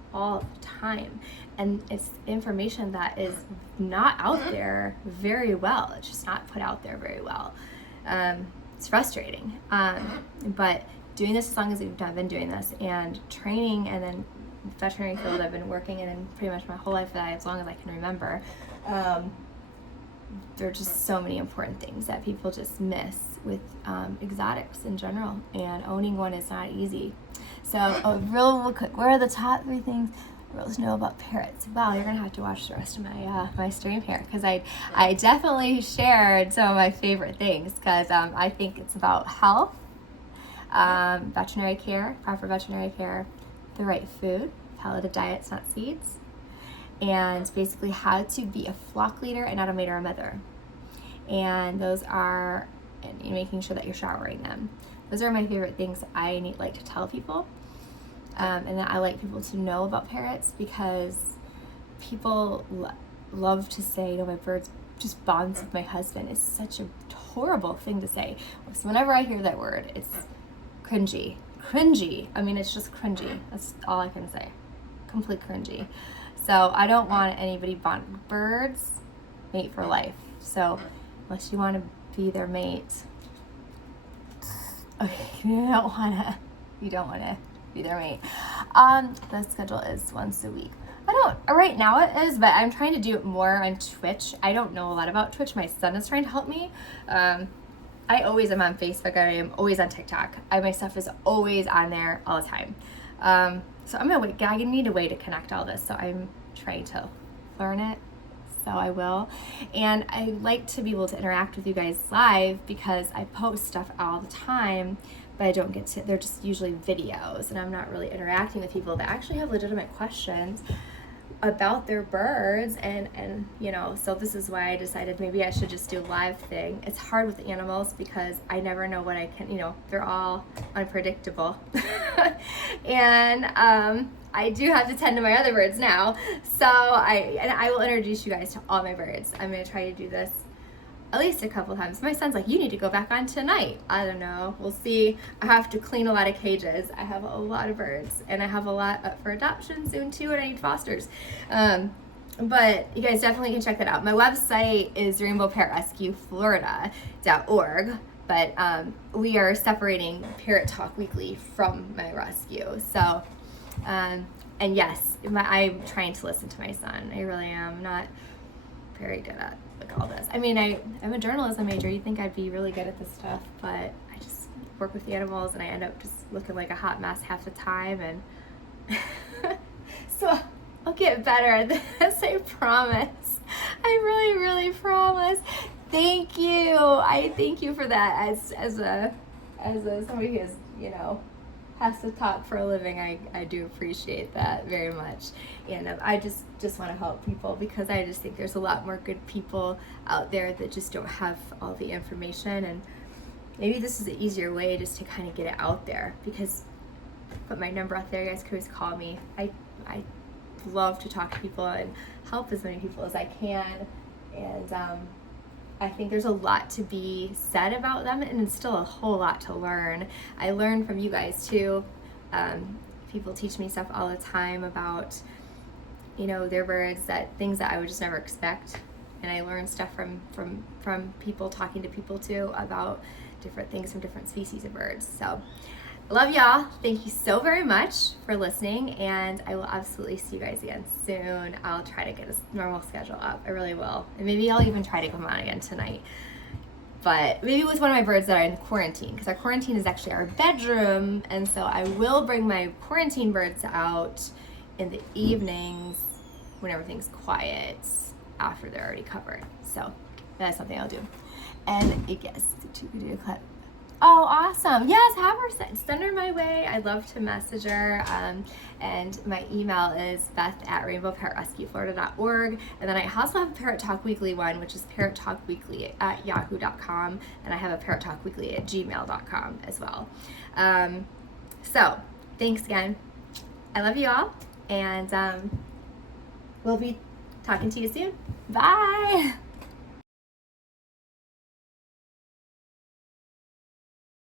all the time. And it's information that is not out there very well. It's just not put out there very well. It's frustrating. But doing this as long as I've been doing this, and training, and then veterinary field I've been working in pretty much my whole life, as long as I can remember. There are just so many important things that people just miss with exotics in general, and owning one is not easy. So real quick, what are the top 3 things girls know about parrots? Wow, you're gonna have to watch the rest of my my stream here, because I definitely shared some of my favorite things, because I think it's about health, veterinary care, proper veterinary care, the right food, palliative diets, not seeds, and basically how to be a flock leader and not a maid or a mother. And those are, and making sure that you're showering them. Those are my favorite things I like to tell people. And that I like people to know about parrots, because people love to say, my birds just bonds with my husband. It's such a horrible thing to say. So whenever I hear that word, it's cringy. I mean, it's just cringy. That's all I can say. Complete cringy. So I don't want anybody bond. Birds mate for life. So unless you want to be their mate, okay, you don't want to be their mate. The schedule is once a week. Right now it is, but I'm trying to do it more on Twitch. I don't know a lot about Twitch. My son is trying to help me. I always am on Facebook. I am always on TikTok. My stuff is always on there all the time. So I'm gonna wait. I need a way to connect all this. So I'm trying to learn it. So I will. And I like to be able to interact with you guys live, because I post stuff all the time, but I don't get to, they're just usually videos, and I'm not really interacting with people that actually have legitimate questions about their birds, and so this is why I decided maybe I should just do a live thing. It's hard with animals because I never know what I can, they're all unpredictable. And I do have to tend to my other birds now, so I will introduce you guys to all my birds. I'm going to try to do this at least a couple times. My son's like, you need to go back on tonight. I don't know. We'll see. I have to clean a lot of cages. I have a lot of birds, and I have a lot up for adoption soon too, and I need fosters. But you guys definitely can check that out. My website is Rainbow Parrot Rescue Florida.org, but we are separating Parrot Talk Weekly from my rescue. So, and yes, I'm trying to listen to my son. I really am. I'm not very good at all this. I mean, I'm a journalism major. You'd think I'd be really good at this stuff, but I just work with the animals, and I end up just looking like a hot mess half the time. And so I'll get better at this. I promise. I really, really promise. Thank you. I thank you for that. As a somebody who's has to talk for a living, I do appreciate that very much. And I just want to help people, because I just think there's a lot more good people out there that just don't have all the information, and maybe this is an easier way just to kind of get it out there, because put my number out there. You guys can always call me. I love to talk to people and help as many people as I can, and I think there's a lot to be said about them, and it's still a whole lot to learn. I learn from you guys too. People teach me stuff all the time about, their birds, things that I would just never expect. And I learn stuff from people, talking to people too, about different things from different species of birds. So I love y'all. Thank you so very much for listening, and I will absolutely see you guys again soon. I'll try to get a normal schedule up. I really will. And maybe I'll even try to come on again tonight. But maybe with one of my birds that are in quarantine, because our quarantine is actually our bedroom, and so I will bring my quarantine birds out in the evenings when everything's quiet, after they're already covered. So that's something I'll do. And it gets to do a clip. Oh, awesome. Yes, have her send her my way. I'd love to message her. And my email is beth@rainbowparrotrescueflorida.org. And then I also have a Parrot Talk Weekly one, which is parrottalkweekly@yahoo.com. And I have a Parrot Talk Weekly @gmail.com as well. So thanks again. I love you all. And we'll be talking to you soon. Bye.